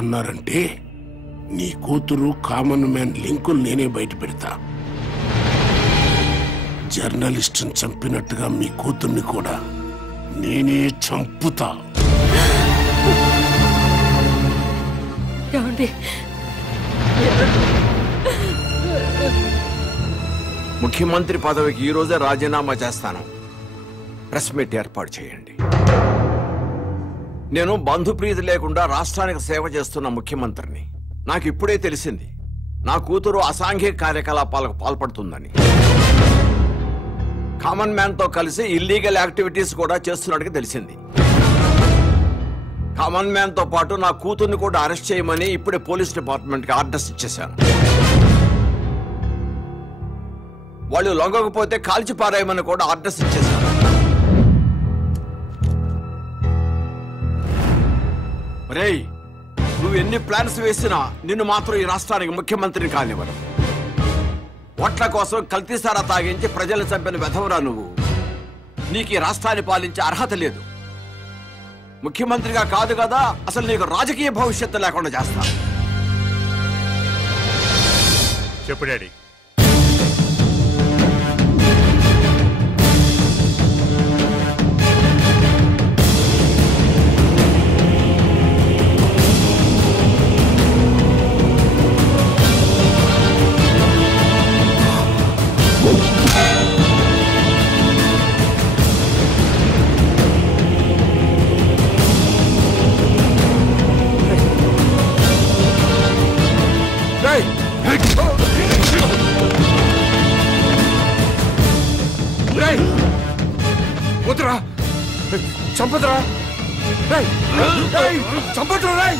అన్నారంటే నీ కూతురు కామన్ మ్యాన్ లింకులు నేనే బయట పెడతా. జర్నలిస్టుని చంపినట్టుగా మీ కూతుర్ని కూడా నేనే చంపుతా. ముఖ్యమంత్రి పదవికి ఈ రోజే రాజీనామా చేస్తాను. ప్రెస్ మీట్ ఏర్పాటు చేయండి. నేను బంధుప్రీతి లేకుండా రాష్ట్రానికి సేవ చేస్తున్న ముఖ్యమంత్రిని. నాకు ఇప్పుడే తెలిసింది నా కూతురు అసాంఘిక కార్యకలాపాలకు పాల్పడుతుందని. కామన్ మ్యాన్ తో కలిసి ఇల్లీగల్ యాక్టివిటీస్ కూడా చేస్తున్నట్టుగా తెలిసింది. కామన్ మ్యాన్ తో పాటు నా కూతుర్ని కూడా అరెస్ట్ చేయమని ఇప్పుడే పోలీస్ డిపార్ట్మెంట్ కి ఆర్డర్స్ ఇచ్చేశాను. వాళ్ళు లొంగకపోతే కాల్చి పారాయమని కూడా ఆర్డర్స్ ఇచ్చేశాను. రేయ్, నువ్వు ఎన్ని ప్లాన్స్ వేసినా నిన్ను మాత్రం ఈ రాష్ట్రానికి ముఖ్యమంత్రిని కానివ్వరు. ఓట్ల కోసం కల్తీసారా తాగించి ప్రజలను చంపిన వెధవరా నువ్వు. నీకు ఈ రాష్ట్రాన్ని పాలించే అర్హత లేదు. ముఖ్యమంత్రిగా కాదు కదా, అసలు నీకు రాజకీయ భవిష్యత్తు లేకుండా చేస్తా. చెప్పు డాడీ. వద్దురా, చంపదురా, చంపదురా రాయ్.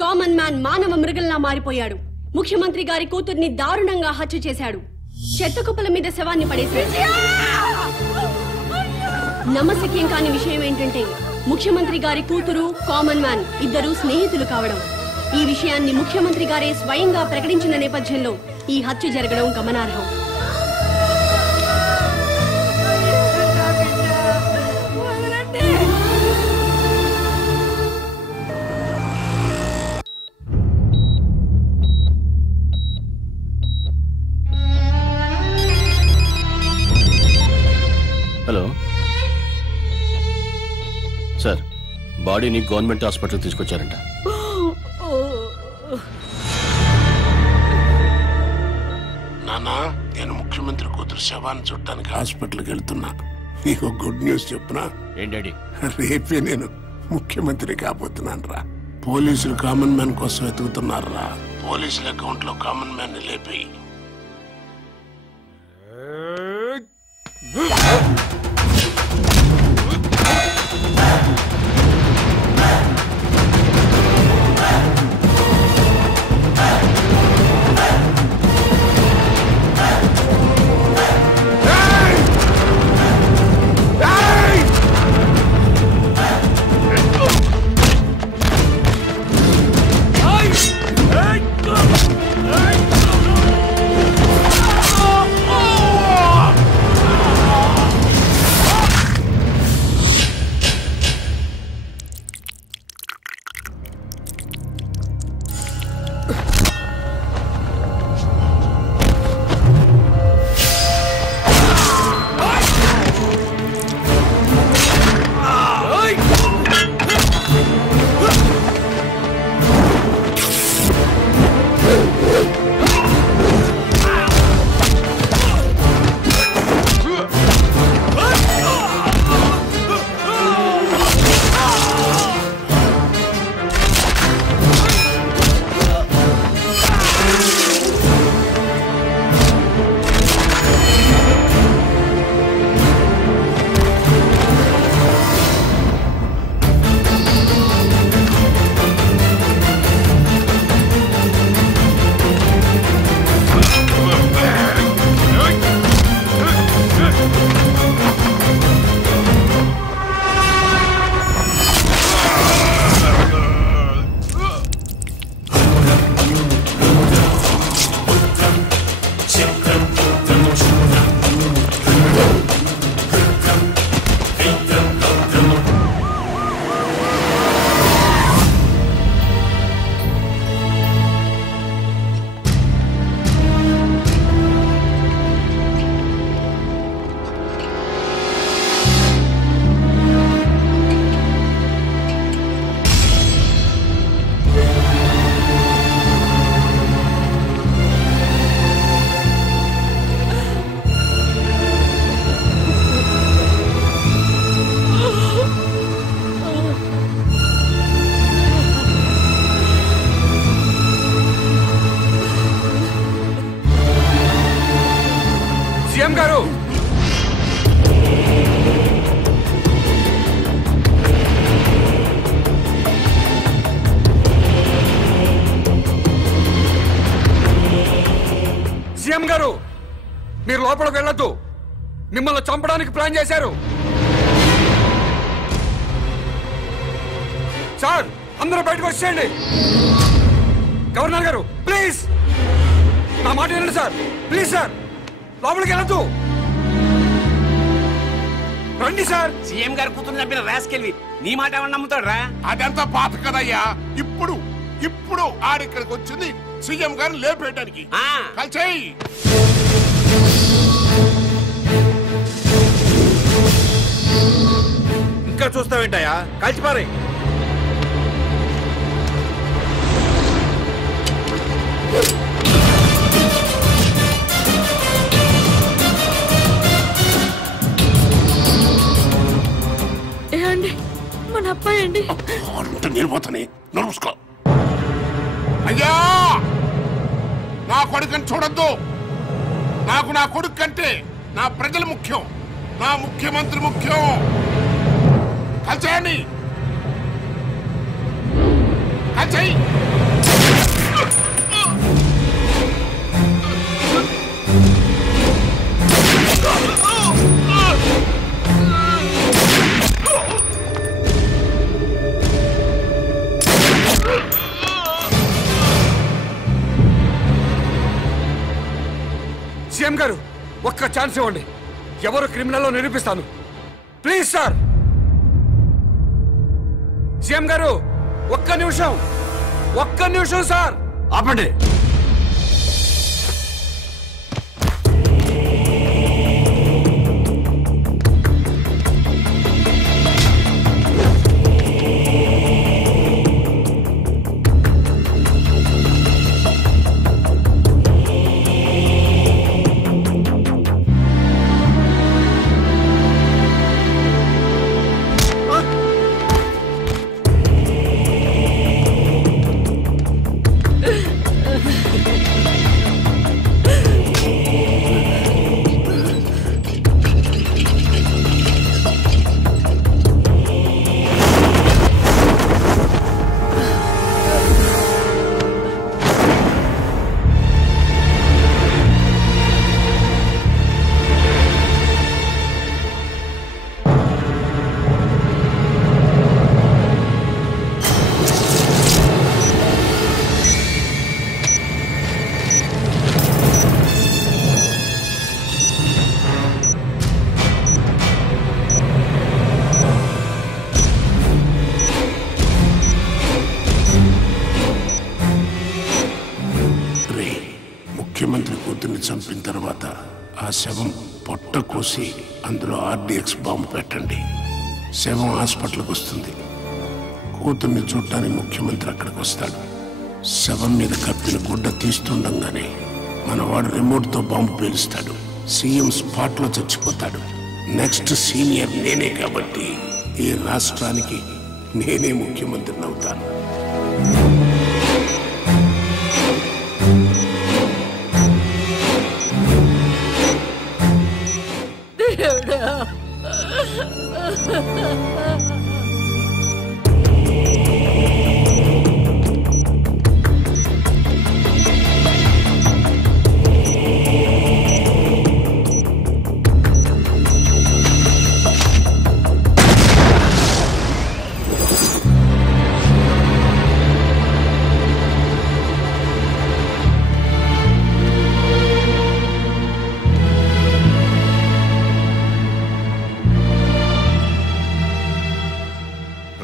కామన్ మ్యాన్ మానవ మృగంలా మారిపోయాడు. ముఖ్యమంత్రి గారి కూతుర్ని దారుణంగా హత్య చేశాడు. చెత్త కుప్పల మీద శవాన్ని పడేశాడు. నమ్మశక్యం కాని విషయం ఏంటంటే ముఖ్యమంత్రి గారి కూతురు కామన్ మ్యాన్ ఇద్దరు స్నేహితులు కావడం. ఈ విషయాన్ని ముఖ్యమంత్రి గారే స్వయంగా ప్రకటించిన నేపథ్యంలో ఈ హత్య జరగడం గమనార్హం. హలో సార్, బాడీని గవర్నమెంట్ హాస్పిటల్ తీసుకొచ్చారంట. నానా, నేను ముఖ్యమంత్రి కూతురు శవాన్ని చుట్టానికి హాస్పిటల్కి వెళ్తున్నా. నీకు గుడ్ న్యూస్ చెప్పునా? ఏంటండి? రేపే నేను ముఖ్యమంత్రి కాబోతున్నాను రా. పోలీసులు కామన్ మ్యాన్ కోసం వెతుకుతున్నారు రా. పోలీసుల అకౌంట్ లో కామన్ మ్యాన్ ని లేపి సీఎం గారు, సీఎం గారు, మీరు లోపలికి వెళ్ళొద్దు. మిమ్మల్ని చంపడానికి ప్లాన్ చేశారు. సార్ అందరూ బయటకు వచ్చేయండి. గవర్నర్ గారు ప్లీజ్ నా మాట వినండి సార్. ప్లీజ్ సార్ లోపలికి వెళ్ళొద్దు. రండి సార్. సీఎం గారు కూతురు చంపిన రాసుకెళ్ళి నీ మాట ఏమన్నా నమ్ముతాడు రా? అదంతా పాత కదయ్యా. ఇప్పుడు ఆడిక్కడికి వచ్చింది సీఎం గారిని లేపేయడానికి. కలిసేయ్. ఇంకా చూస్తావేంటయ్యా? కాల్చిపారే. ఏమండి మన అబ్బాయి అండి. అంటే నేను పోతానే నడుసుకో. అయ్యా నా కొడుకుని చూడొద్దు. నాకు నా కొడుకు కంటే నా ప్రజలు ముఖ్యం, నా ముఖ్యమంత్రి ముఖ్యం. కలిసేయండి. కలిసేయి. సీఎం గారు ఒక్క ఛాన్స్ ఇవ్వండి. ఎవరు క్రిమినల్లో నిరూపిస్తాను. Please sir. సీఎం గారు ఒక్క నిమిషం సార్. ఆపండి. ముఖ్యమంత్రి కూతుర్ని చంపిన తర్వాత ఆ శవం పొట్ట కోసి అందులో ఆర్డిఎక్స్ బాంబు పెట్టండి. శవం హాస్పిటల్కి వస్తుంది. కూతుర్ని చూడటానికి ముఖ్యమంత్రి అక్కడికి వస్తాడు. శవం మీద కప్పిన గుడ్డ తీస్తుండగానే మనవాడు రిమోట్తో బాంబు పేలుస్తాడు. సీఎం స్పాట్లో చచ్చిపోతాడు. నెక్స్ట్ సీనియర్ నేనే కాబట్టి ఈ రాష్ట్రానికి నేనే ముఖ్యమంత్రిని అవుతాను.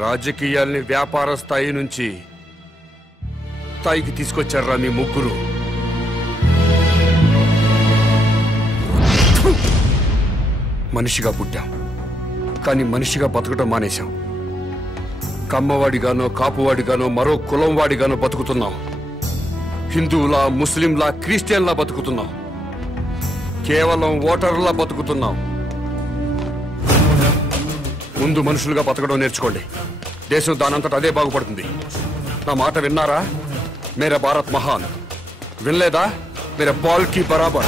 రాజకీయాల్ని వ్యాపార స్థాయి నుంచి స్థాయికి తీసుకొచ్చారా మీ ముగ్గురు. మనిషిగా పుట్టాం, కానీ మనిషిగా బతకటం మానేశాం. కమ్మవాడిగానో కాపువాడిగానో మరో కులం వాడిగానో బతుకుతున్నాం. హిందువులా, ముస్లింలా, క్రిస్టియన్లా బతుకుతున్నాం. కేవలం ఓటర్లా బతుకుతున్నాం. ముందు మనుషులుగా బతకడం నేర్చుకోండి. దేశం దానంతట అదే బాగుపడుతుంది. నా మాట విన్నారా? మేరా భారత్ మహాన్. వినలేదా? మేరా బాల్ కి బరాబర్.